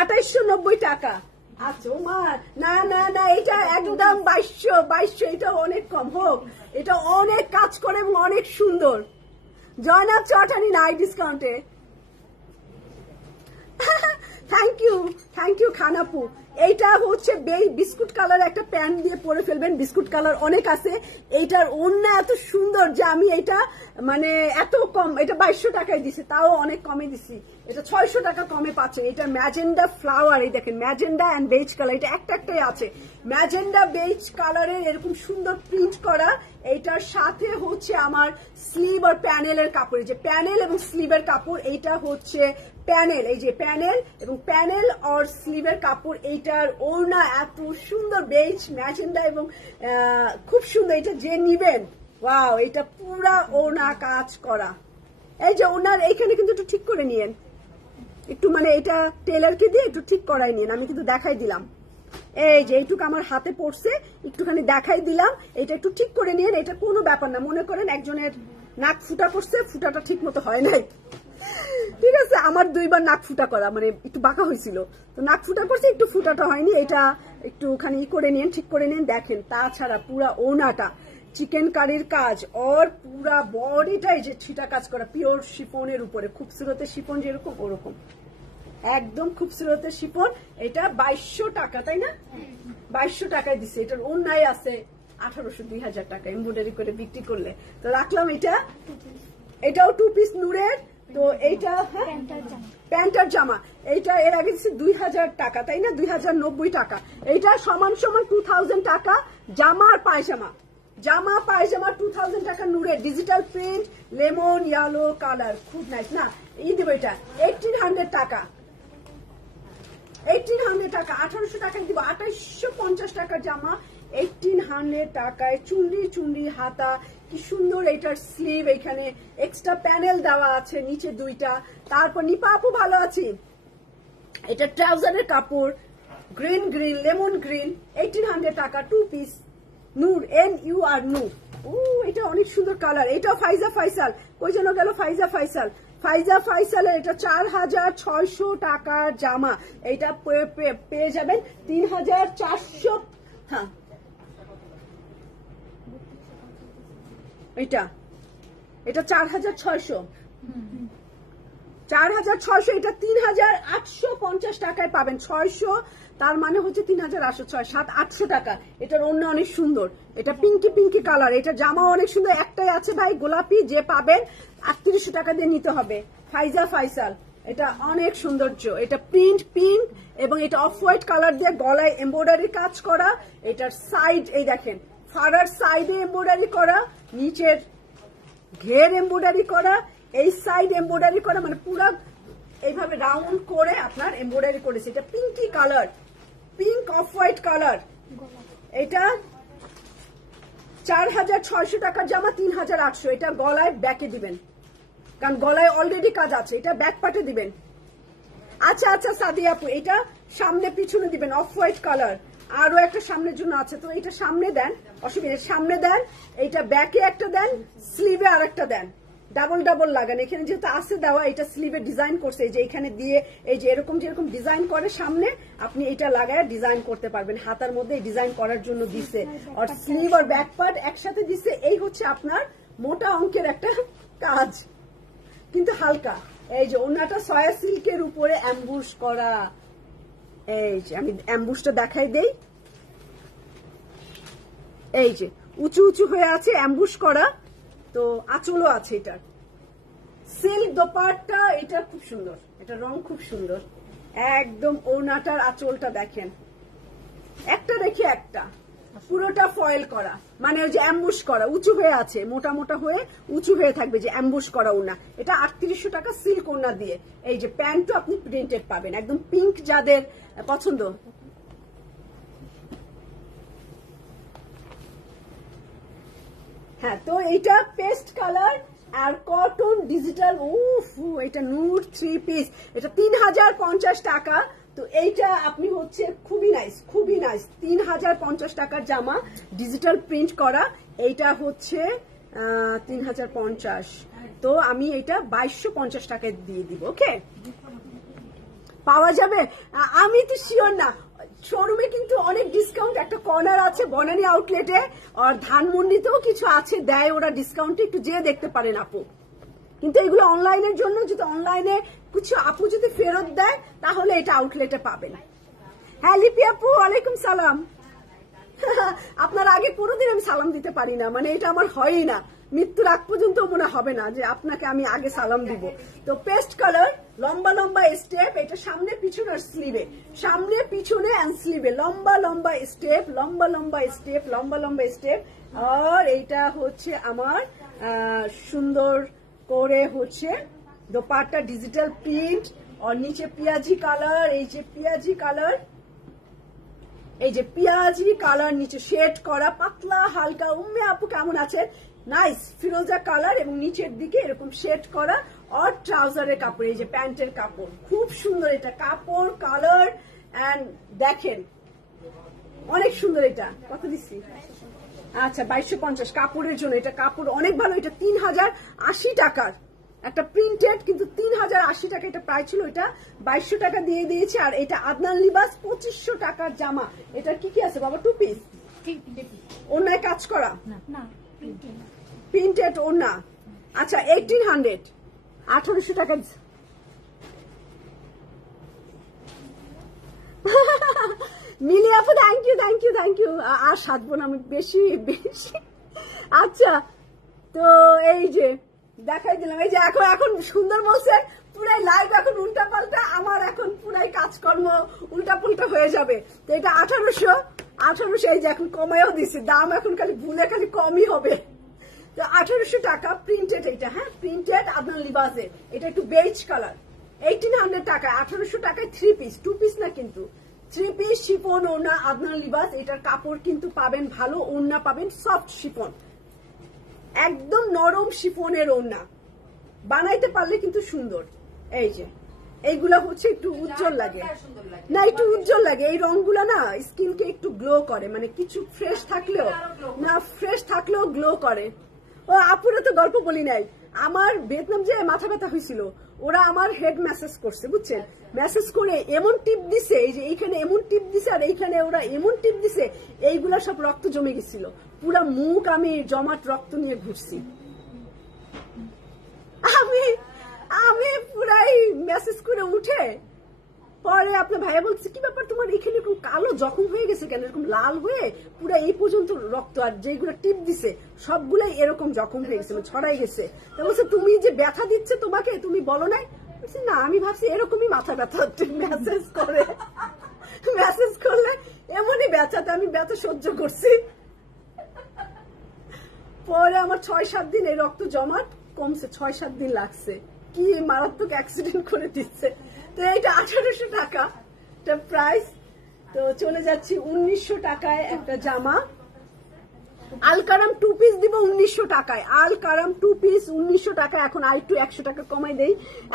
2890 টাকা। আচ্ছা মা, না না না, এটা একদম 2200, এটা অনেক কম। হোক, এটা অনেক কাজ করে এবং অনেক সুন্দর। জয়নাব চটানি নাই ডিসকাউন্টে। থ্যাংক ইউ খানাপু। এইটা হচ্ছে বিস্কুট কালার একটা প্যান্ট দিয়ে পরে ফেলবেন, বিস্কুট কালার অনেক আছে। এইটার ওড়না এত সুন্দর যে আমি এটা মানে এত কম, এটা 2200 টাকায় দিছে, তাও অনেক কমে দিছি। এটা 600 টাকা কমে পাচ্ছে। এটা ম্যাজেন্ডা ফ্লাওয়ার, এই দেখেন ম্যাজেন্ডা অ্যান্ড বেজ কালার, এটা একটাই আছে ম্যাজেন্ডা বেজ কালারের এরকম সুন্দর প্রিন্ট করা। এইটার সাথে হচ্ছে আমার স্লিভ আর প্যানেলের কাপড়, যে প্যানেল এবং স্লিভের কাপড়, এইটা হচ্ছে প্যানেল, এই যে প্যানেল এবং প্যানেল আর স্লিভের কাপড়। এইটার ওড়না এত সুন্দর বেজ ম্যাজেন্ডা এবং খুব সুন্দর। এটা যে নিবেন, ওয়াও, এটা পুরা ওড়না কাজ করা। এই যে ওনার এইখানে কিন্তু একটু ঠিক করে নিয়েন, একটু মানে এটা টেলারকে দিয়ে একটু ঠিক করাই নিন। আমি কিন্তু দেখাই দিলাম, এই যে এইটুকু আমার হাতে পড়ছে, একটুখানি দেখাই দিলাম। এটা একটু ঠিক করে নিন, এটা কোনো ব্যাপার না। মনে করেন একজনের নাক ফুটা করছে, ফুটাটা ঠিক মতো হয় নাই, ঠিক আছে, আমার 2বার নাক ফুটা করা, মানে একটু বাঁকা হয়েছিল, তো নাক ফুটা করছে, একটু ফুটাটা হয়নি। এটা একটুখানি করে নিন, ঠিক করে নিন। দেখেন তাছাড়া পুরা ওনাটা চিকেন কারির কাজ, আর পুরা বডিটাই যে ছিটা কাজ করা পিওর শিফনের উপরে, খুবসুরতের শিফন যেরকম ওরকম, একদম খুবসুরতের শিফন। এটা 2200 টাকা, তাই না? 2200 টাকায় দিছে। এটার অন্যায় আছে 1800-2000 টাকা এমব্রয়ডারি করে বিক্রি করলে। তো রাখলাম এটা, এটাও 2 পিস নূরের। তো এইটা প্যান্টার জামা, এইটা এর আগে দিচ্ছে 2000 টাকা, তাই না? 2090 টাকা। এইটা সমান 2000 টাকা। জামা আর পায়জামা, জামা পায়জামা 2000 টাকা নূরের, digital print, lemon yellow colour, খুব নাইস না? এই দেবো এটা 1800 টাকা, 1800 টাকা, 1800 টাকায় দিব। 2850 টাকার জামা 1800 টাকায়, চুন্ডি হাতা, কি সুন্দর। এইটার স্লিভ, এখানে এক্সট্রা প্যানেল দেওয়া আছে, নিচে 2টা। তারপর নিপা আপু ভালো আছি, এটা ট্রাউজারের কাপড়, গ্রিন লেমন গ্রিন, 1800 টাকা, 2 পিস নূর, NUR নূর। ও এটা অনেক সুন্দর কালার। এটা ফাইজা ফাইসাল, কই যেন গেল ফাইজা ফাইসালের, এটা 4600 টাকার জামা। এইটা পেয়ে যাবেন 3400। হ্যাঁ, এটা 4600, এটা 3850 টাকায় পাবেন। 600 তার মানে হচ্ছে 3800, 700-800 টাকা। এটার অন্য অনেক সুন্দর, এটা পিঙ্কি কালার। এটা জামা অনেক সুন্দর, একটাই আছে ভাই গোলাপি, যে পাবেন 3800 টাকা দিয়ে নিতে হবে। ফাইজা ফাইসাল, এটা অনেক সৌন্দর্য। এটা প্রিন্ট পিঙ্ক এবং এটা অফ হোয়াইট কালার দিয়ে গলায় এমব্রয়ডারি কাজ করা। এটার সাইড, এই দেখেন ফাড়ার সাইডে এমব্রয়ডারি করা, নিচের ঘের এমব্রয়ডারি করা, এই সাইড এমব্রয়ডারি করা, মানে পুরো এইভাবে রাউন্ড করে আপনার এমব্রয়ডারি করেছে। এটা Pinki colour, pink off white colour. এটা 4600 টাকার জামা, 3800। এটা গলায় ব্যাকে দিবেন, কারণ গলায় অলরেডি কাজ আছে। এটা ব্যাক পার্টে দিবেন। আচ্ছা সাদিয়া আপু, এটা সামনে পিছনে দিবেন, অফ হোয়াইট কালার। আরো একটা সামনের জন্য আছে, তো এটা সামনে দেন, অসুবিধা, সামনে দেন। এইটা ব্যাকে একটা দেন, স্লিভে আর একটা দেন, ডাবল লাগান। এখানে যেহেতু আছে দেওয়া, এটা স্লিভে ডিজাইন করছে, এই যে এখানে দিয়ে, এই যে এরকম যেরকম ডিজাইন করে সামনে, আপনি এটা লাগায় ডিজাইন করতে পারবেন। হাতার মধ্যে ডিজাইন করার জন্য দিছে, আর স্লিভ আর ব্যাক পার্ট একসাথে দিছে। এই হচ্ছে আপনার মোটা অঙ্কের একটা কাজ, কিন্তু হালকা। এই যে ওনাটা সয়া সিল্কের উপরে অ্যাম্বুশ করা। এই যে আমি অ্যাম্বুশটা দেখাই দেই, এই যে উঁচু হয়ে আছে, অ্যাম্বুশ করা। তো আঁচলও আছে এটার, সিল্ক দোপাট্টা। এটা খুব সুন্দর, এটা রং খুব সুন্দর, একদম। ওড়নাটার আঁচলটা দেখেন, একটা রেখে একটা, পুরোটা ফয়েল করা, মানে ওই যে অ্যাম্বুশ করা, উঁচু হয়ে আছে, মোটা হয়ে উঁচু হয়ে থাকবে, যে অ্যাম্বুশ করা ওড়না। এটা 3800 টাকা সিল্ক ওড়না দিয়ে। এই যে প্যান্টও আপনি প্রিন্টেড পাবেন, একদম পিঙ্ক যাদের পছন্দ। হ্যাঁ, তো এইটা পেস্ট কালার আর কটন ডিজিটাল। উফ, এটা নূর 3 পিস, এটা 3050 টাকা। তো এইটা আপনি হচ্ছে খুবই নাইস 3050 টাকার জামা, ডিজিটাল প্রিন্ট করা। এইটা হচ্ছে 3050, তো আমি এটা 2250 টাকায় দিয়ে দিব। ওকে, পাওয়া যাবে? আমি তো শিওর না, শোরুমে কিন্তু অনেক ডিসকাউন্ট, একটা কর্নার আছে বনানী আউটলেটে, আর ধানমন্ডিতেও কিছু আছে, দেয় ওরা ডিসকাউন্টে, একটু যেয়ে দেখতে পারেন আপু। কিন্তু এগুলো অনলাইনের জন্য, যদি অনলাইনে কিছু আপু যদি ফেরত দেয় তাহলে এটা আউটলেটে পাবেন। হ্যাঁ লিপি আপু, ওয়ালাইকুম সালাম। আপনার আগে কোনোদিন আমি সালাম দিতে পারি না, মানে এটা আমার হয়ই না, মৃত্যুর আগ পর্যন্ত মনে হবে না যে আপনাকে আমি আগে সালাম দিব। তো পেস্ট কালার, লম্বা লম্বা স্টেপ, এটা সামনে পিছনে আর স্লিভে, সামনে পিছনে অ্যান্ড স্লিভে লম্বা লম্বা স্টেপ, লম্বা লম্বা স্টেপ, লম্বা লম্বা স্টেপ। আর এইটা হচ্ছে আমার সুন্দর করে হচ্ছে দোপাট্টা ডিজিটাল প্রিন্ট, আর নিচে পিয়াজি কালার, এই যে পিয়াজি কালার, এই যে পিয়াজি কালার নিচে শেড করা, পাতলা হালকা। উম্মে আপু কেমন আছেন? নাইস ফিরোজা কালার, এবং নিচের দিকে এরকম শেড করা, আর ট্রাউজারের কাপড়, এই যে প্যান্টের কাপড়, খুব সুন্দর এটা কাপড়, কালার এন্ড দেখেন অনেক সুন্দর। এটা কত দিচ্ছি? আচ্ছা 2250 কাপড়ের জন্য। এটা কাপড় অনেক ভালো, এটা 3080 টাকার একটা প্রিন্টেড, কিন্তু 3080 টাকা এটা প্রাইস ছিল, এটা 2200 টাকা দিয়ে দিয়েছে। আর এটা আদনান লিবাস 2500 টাকার জামা। এটা কি কি আছে বাবা? 2 পিস, ওনায় কাজ করা, প্রিন্টেড ওনা। আচ্ছা 1800, 1800 টাকা। মিলি আপু thank you thank you thank you. আর সাজবো না আমি বেশি বেশি। আচ্ছা তো এই যে দেখাই দিলাম, এই যে এখন সুন্দর বলছেন, পুরাই লাইভ এখন উল্টা পাল্টা, আমার এখন পুরাই কাজকর্ম উল্টা পুল্টা হয়ে যাবে। তো এটা 1800, এই যে এখন কমায়ও দিছি, দাম এখন খালি ভুলে খালি কমই হবে। তো 1800 টাকা প্রিন্টেড এইটা, হ্যাঁ প্রিন্টেড আদনান লিবাসে, এটা একটু বেজ কালার, 1800 টাকা, 1800 টাকায় 3 পিস, 2 পিস না কিন্তু 3 পিস শিফন ওড়না আদনান লিবাস। এটার কাপড় কিন্তু পাবেন ভালো, ওড়না পাবেন সফট শিফন, একদম নরম শিফনের ওড়না, বানাইতে পারলে কিন্তু সুন্দর। এই যে এইগুলা হচ্ছে একটু উজ্জ্বল লাগে না, একটু উজ্জ্বল লাগে, এই রংগুলা না স্কিনকে একটু গ্লো করে, মানে কিছু ফ্রেশ থাকলেও না, ফ্রেশ থাকলেও গ্লো করে। ও আপুরা তো গল্প বলি নাই, আমার ভিয়েতনাম যে মাথা ব্যথা হয়েছিল, ওরা আমার হেড ম্যাসেজ করছে, বুঝছেন, মেসেজ করে এমন টিপ দিছে, এই যে এইখানে এমন টিপ দিছে, আর এইখানে ওরা এমন টিপ দিছে, এইগুলা সব রক্ত জমে গেছিল, পুরা মুখ আমি জমাট রক্ত নিয়ে ঘুরছি। আমি পুরাই মেসেজ করে উঠে পরে আপনার ভাইয়া বলছে কি ব্যাপার তোমার এখানে এরকম কালো জখম হয়ে গেছে কেন, এরকম লাল হয়ে পুরা এই পর্যন্ত রক্ত, আর যেগুলো টিপ দিছে সবগুলাই এরকম জখম হয়ে গেছে, ছড়াই গেছে। তা বলছে তুমি যে ব্যথা দিচ্ছে তোমাকে, তুমি বলো নাই? না আমি ভাবছি এরকমই মাথা ব্যথা, মেসেজ করে মেসেজ করলে এমনই ব্যথাতে আমি ব্যথা সহ্য করছি। পরে আমার 6-7 দিন এই রক্ত জমাট কমছে, 6-7 দিন লাগছে, কি মারাত্মক অ্যাক্সিডেন্ট করে দিচ্ছে। তো এইটা 1800 টাকা প্রাইস। তো চলে যাচ্ছি 1900 টাকায় একটা জামা, আলকারাম 2 পিস দিব 1900 টাকায়, আলকারাম 2 পিস 1900 টাকা। এখন আরেকটু 100 টাকা কমাই দেই,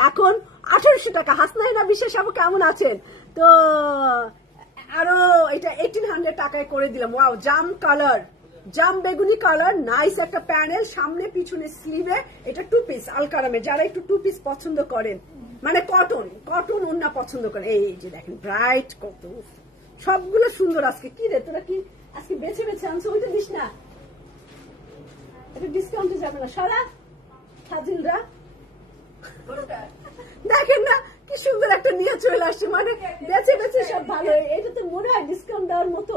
এখন 1800 টাকা। হাসনাইনা বিশেষ আপু কেমন আছেন? তো আরো এটা 1800 টাকায় করে দিলাম। ওয়াও, জাম কালার, জাম বেগুনি কালার, নাইস একটা প্যানেল, সামনে পিছনে স্লিভে, এটা 2 পিস আলকারামে। যারা একটু 2 পিস পছন্দ করেন, মানে কটন ওড়না পছন্দ করেন, এই যে দেখেন ব্রাইট কত, সবগুলো সুন্দর। আজকে কি রে তোরা কি আজকে বেছে বেছে আনছো? ওইটা দিস না, এটা ডিসকাউন্টে যাবে না সারা ফাজিলরা। দেখেন না কি সুন্দর একটা নিয়ে চলে আসছে, মানে বেছে বেছে সব ভালো। এটা তো মনে হয় ডিসকাউন্ট দেওয়ার মতো,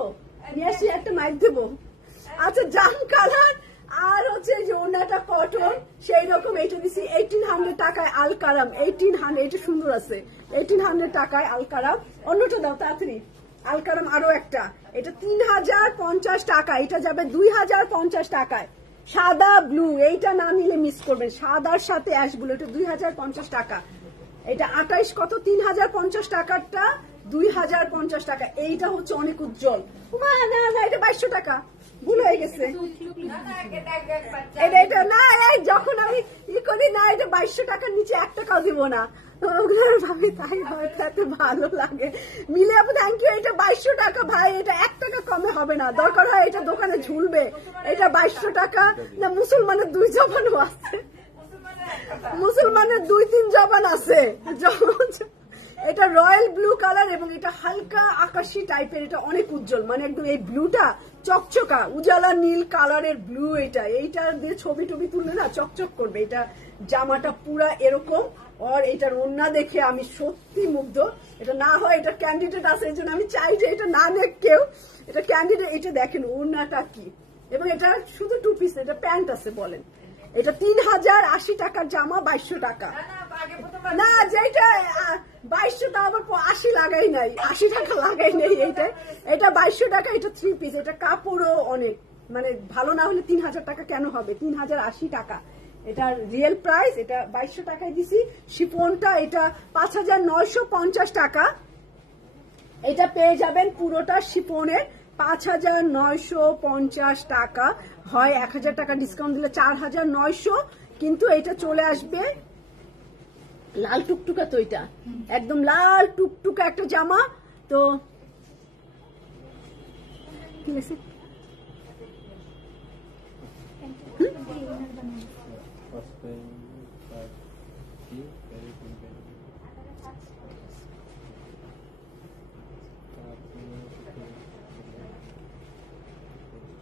নিয়ে আসি একটা মাইক দেবো। আচ্ছা জাম কালার, আর হচ্ছে যে ওনাটা কটন সেই রকম, এইটা দিচ্ছি 1800 টাকায় আলকারাম, 1800, এটা সুন্দর আছে, 1800 টাকায় আলকারাম। অন্যটা দাও তাড়াতাড়ি, আলকারাম আরো একটা, এটা 3050 টাকা, এটা যাবে 2050 টাকায়। সাদা ব্লু, এইটা না নিলে মিস করবেন, সাদার সাথে অ্যাশ ব্লু, এটা 2050 টাকা। এটা 28 কত 3050 টাকারটা 2050 টাকা। এইটা হচ্ছে অনেক উজ্জ্বল। না না না, এটা 2200 টাকা, ভুল হয়ে গেছে। এটা না, এই যখন আমি করি না, এটা 2200 টাকার নিচে 1 টাকাও দিব না। ভাবি তাই হয়তো এত ভালো লাগে। মিলে আপু থ্যাংক ইউ। এটা 2200 টাকা ভাই, এটা 1 টাকা কমে হবে না, দরকার হয় এটা দোকানে ঝুলবে। এটা 2200 টাকা না, মুসলমানের 2 জবানও আছে, মুসলমানের 2-3 জবান আছে। এটা রয়্যাল ব্লু কালার এবং এটা হালকা আকাশি টাইপের, এটা অনেক উজ্জ্বল, মানে একদম এই ব্লুটা চকচকা উজালা নীল কালারের ব্লু। এইটা দিয়ে ছবি টবি তুললে না চকচক করবে। এটা জামাটা পুরা এরকম, আর এটার ওড়না দেখে আমি সত্যি মুগ্ধ। এটা না হয় এটা ক্যান্ডিডেট আছে, এই জন্য আমি চাই যে এটা না নেক কেউ, এটা ক্যান্ডিডেট। এটা দেখেন ওড়নাটা কি, এবং এটা শুধু 2 পিস, এটা প্যান্ট আছে বলেন। এটা 3080 টাকার জামা, 2200 টাকা না, যেটা 2200 টা আবার 80 লাগাই নাই, 80 টাকা লাগাই নাই। এটা 2200 টাকা। এটা 3 পিস, এটা কাপড়ও অনেক, মানে ভালো না হলে 3000 টাকা কেন হবে, 3080 টাকা এটা রিয়েল প্রাইস। এটা 2200 টাকায় দিছি। শিফনটা এটা 5950 টাকা। এটা পেয়ে যাবেন পুরোটা শিফনের 5950 টাকা। হয় 1000 টাকা ডিসকাউন্ট দিলে 4900, কিন্তু এটা চলে আসবে লাল টুকটুকা। তো এটা একদম লাল টুকটুকা একটা জামা। তো কি আছে,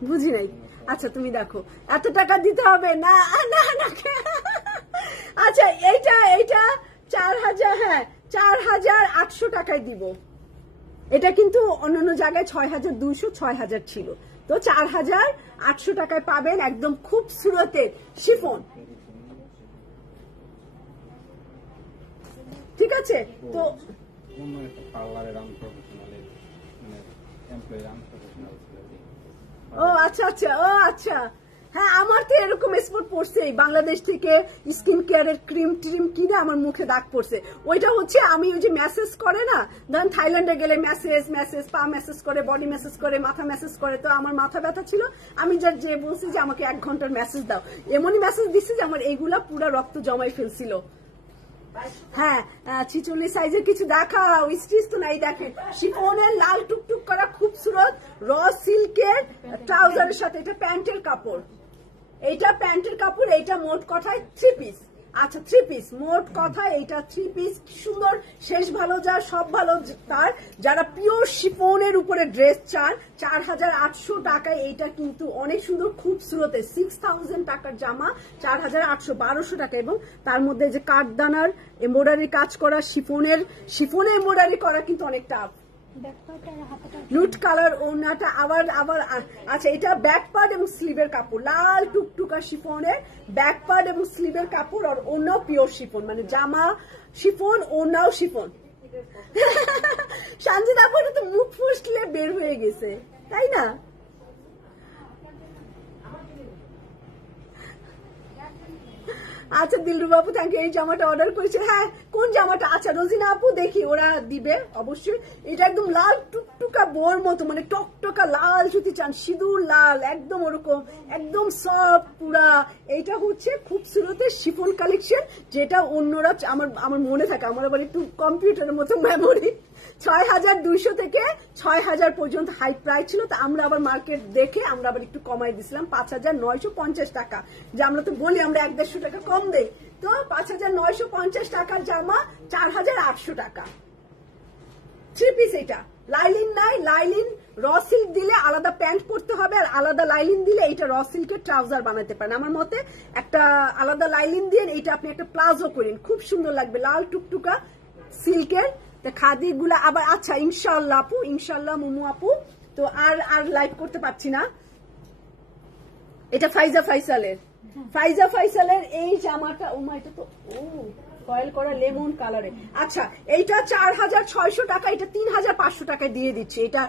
বুঝি নাই। আচ্ছা তুমি দেখো, এত টাকা দিতে হবে না না না। আচ্ছা এইটা 4000, হ্যাঁ 4800 টাকায় দিব। এটা কিন্তু অন্যান্য জায়গায় 6200 6000 ছিল, তো 4800 টাকায় পাবেন একদম খুবসুরতের শিফন। ঠিক আছে, তো ও আচ্ছা আচ্ছা, ও আচ্ছা, হ্যাঁ আমার তো এরকম স্পট পড়ছে, বাংলাদেশ থেকে স্কিন কেয়ারের ক্রিম ট্রিম কিনে আমার মুখে দাগ পড়ছে। ওইটা হচ্ছে আমি ওই যে মেসেজ করে না, ধরেন থাইল্যান্ডে গেলে মেসেজ পা মেসেজ করে, বডি মেসেজ করে, মাথা মেসেজ করে। তো আমার মাথা ব্যথা ছিল, আমি যে বলছি যে আমাকে 1 ঘন্টার মেসেজ দাও, এমনই মেসেজ দিচ্ছি যে আমার এইগুলা পুরো রক্ত জমাই ফেলছিল। হ্যাঁ 46 সাইজের কিছু দেখাও, স্টিচ তো নাই। দেখেন শিফনের লাল টুকটুক করা খুবসুরত র সিল্কের ট্রাউজারের সাথে। এটা প্যান্টের কাপড়, এইটা প্যান্টের কাপড়। এইটা মোট কথায় 3 পিস। আচ্ছা 3 পিস, মোট কথা এইটা 3 পিস। সুন্দর, শেষ ভালো যা সব ভালো তার। যারা পিওর শিফনের উপরে ড্রেস চান, 4800 টাকায় এইটা কিন্তু অনেক সুন্দর খুবসুরত। 6000 টাকার জামা 4800, 1200 টাকা। এবং তার মধ্যে যে কাঠদানার এমব্রয়ডারি কাজ করা, শিফনে এমব্রয়ডারি করা কিন্তু অনেক টাফ। লুট কালার ওড়নাটা আবার আচ্ছা এটা ব্যাক পার্ট এবং স্লিভের কাপড়, লাল টুকটুকা শিফনের ব্যাক পার্ট এবং স্লিভের কাপড়। আর ওড়নাও পিওর শিফন, মানে জামা শিফন, ওড়নাও শিফন। সানজিদ আপুর তো মুখ ফুসলে বের হয়ে গেছে, তাই না? আচ্ছা দিলরুবা আপু থ্যাংক ইউ। এই জামাটা অর্ডার করেছে, হ্যাঁ কোন জামাটা? আচ্ছা রোজিনা আপু দেখি ওরা দিবে অবশ্যই। এটা একদম লাল টুকটুকা বোর মতো, মানে টকটকা লাল যদি চান, সিঁদুর লাল একদম ওরকম, একদম সফট পুরা। এইটা হচ্ছে খুবসুরতের শিফন কালেকশন, যেটা অন্যরা আমার মনে থাকে। আমার আবার একটু কম্পিউটারের মতো মেমোরি। 6200 থেকে 6000 পর্যন্ত হাই প্রাইস ছিল, তো আমরা আবার মার্কেট দেখে আমরা আবার একটু কমাই দিছিলাম 5950 টাকা। যে আমরা তো বলি আমরা 150 টাকা কম দেই, তো 5950 টাকার জামা 4800 টাকা। 3 পিস। এটা লাইলিন নাই, লাইলিন র সিল্ক দিলে আলাদা প্যান্ট পরতে হবে, আর আলাদা লাইলিন দিলে এইটা র সিল্কের ট্রাউজার বানাতে পারেন। আমার মতে একটা আলাদা লাইলিন দিয়ে এইটা আপনি একটা প্লাজো করেন, খুব সুন্দর লাগবে, লাল টুকটুকা সিল্কের খাদি গুলা আবার। আচ্ছা ইনশাল্লাহ আপু, ইনশাল্লাহ মুমু আপু। তো আর লাইভ করতে পারছি না। এটা ফাইজা ফাইসালের এই জামাটা, ও মা এটা তো কয়েল করা লেমন কালারে। আচ্ছা এইটা 4600 টাকা, এটা 3500 টাকায় দিয়ে দিচ্ছে। এটা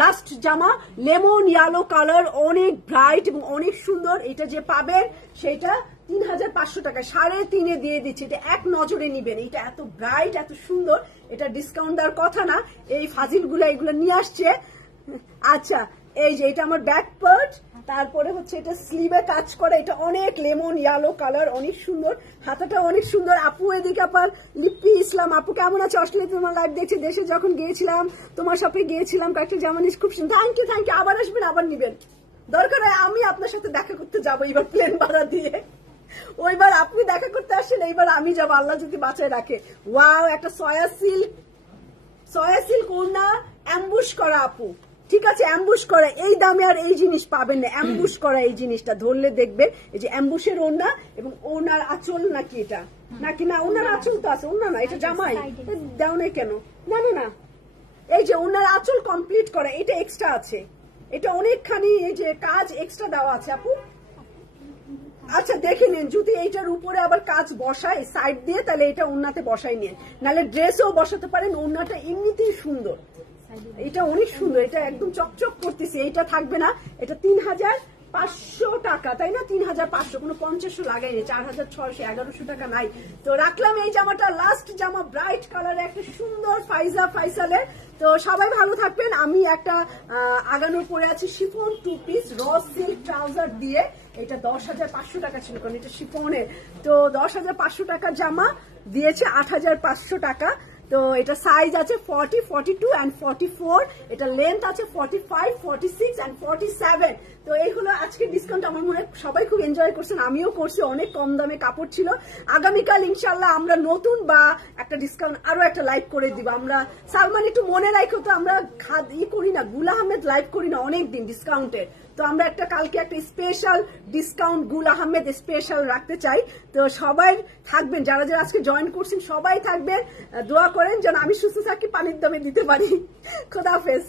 লাস্ট জামা, লেমন ইয়েলো কালার, অনেক ব্রাইট এবং অনেক সুন্দর। এটা যে পাবেন সেটা 3,500 টাকা, 3.5 দিয়ে দিচ্ছি। এটা এক নজরে নিবেন, এটা এত ব্রাইট, এত সুন্দর, এটা ডিসকাউন্ট দেওয়ার কথা না। এই ফাজিলগুলো এগুলো নিয়ে আসছে। আচ্ছা, এই যে এটা আমার ব্যাক পার্ট, তারপরে হচ্ছে এটা স্লিভে কাজ করে, এটা অনেক লেমন ইয়েলো কালার, অনেক সুন্দর, হাতাটা অনেক সুন্দর। আপু এদিকে আপার লিপি ইসলাম, আপু কেমন আছে? অস্ট্রেলিয়াতে তোমার লাইভ দেখছি, দেশে যখন গিয়েছিলাম তোমার সাথে গিয়েছিলাম, কয়েকটা জামা খুব সুন্দর। Thank you, thank you. আবার আসবেন, আবার নিবেন, দরকার হয় আমি আপনার সাথে দেখা করতে যাবো এবার প্লেন ভাড়া দিয়ে। ওইবার আপনি দেখা করতে আসছেন, এইবার আমি যাবো, আল্লাহ যদি বাঁচায় রাখে। ওয়াও, একটা সয়া সিল্ক ওড়না, অ্যাম্বুশ করা আপু, ঠিক আছে, অ্যাম্বুশ করা। এই দামে আর এই জিনিস পাবেন না, অ্যাম্বুশ করা এই জিনিসটা ধরলে দেখবেন। এই যে অ্যাম্বুশের ওড়না এবং ওড়নার আঁচল নাকি এটা, নাকি না ওড়নার আঁচল তো আছে, ওড়না না, এটা জামাই দাও নাই কেন? না না না, এই যে ওড়নার আঁচল কমপ্লিট করা, এটা এক্সট্রা আছে, এটা অনেকখানি এই যে কাজ এক্সট্রা দেওয়া আছে আপু। আচ্ছা দেখে নিন, যদি এইটার উপরে আবার কাজ বসায় সাইড দিয়ে, তাহলে এটা ওড়নাতে বসাই নিন, নাহলে ড্রেসেও বসাতে পারেন। ওড়নাটা এমনিতেই সুন্দর, এটা অনেক সুন্দর, এটা একদম চকচক করতেছে। এইটা থাকবে না, এটা 3,500 টাকা, তাই না? 3,500, কোনো 500 লাগাইনি, 4,600, 1,100 টাকা নাই। তো রাখলাম এই জামাটা, লাস্ট জামা, ব্রাইট কালারে একটা সুন্দর ফাইসালের। তো সবাই ভালো থাকবেন। আমি একটা আগানোর পরে আছি chiffon 2 piece raw silk trouser দিয়ে, এটা 10,500 টাকা ছিল, কারণ এটা শিফনের। তো 10,500 টাকা জামা দিয়েছে 8,500 টাকা। তো এটা সাইজ আছে 40, 42 and 44, এটা লেন্থ আছে 45, 46 and 47। তো এই হলো আজকে ডিসকাউন্ট। আমার মনে হয় সবাই খুব এনজয় করছেন, আমিও করছি, অনেক কম দামে কাপড় ছিল। আগামীকাল ইনশাল্লাহ আমরা নতুন বা একটা ডিসকাউন্ট আরো একটা লাইভ করে দিব। আমরা সালমান একটু মনে রাখো তো, আমরা করি না, গুল আহমেদ লাইভ করি না অনেকদিন ডিসকাউন্টের। তো আমরা একটা কালকে একটা স্পেশাল ডিসকাউন্ট গুল আহমেদ স্পেশাল রাখতে চাই। তো সবাই থাকবেন, যারা যারা আজকে জয়েন করছেন সবাই থাকবেন, দোয়া করেন যেন আমি সুস্থ থাকি, পানির দামে দিতে পারি। খোদা হাফেজ।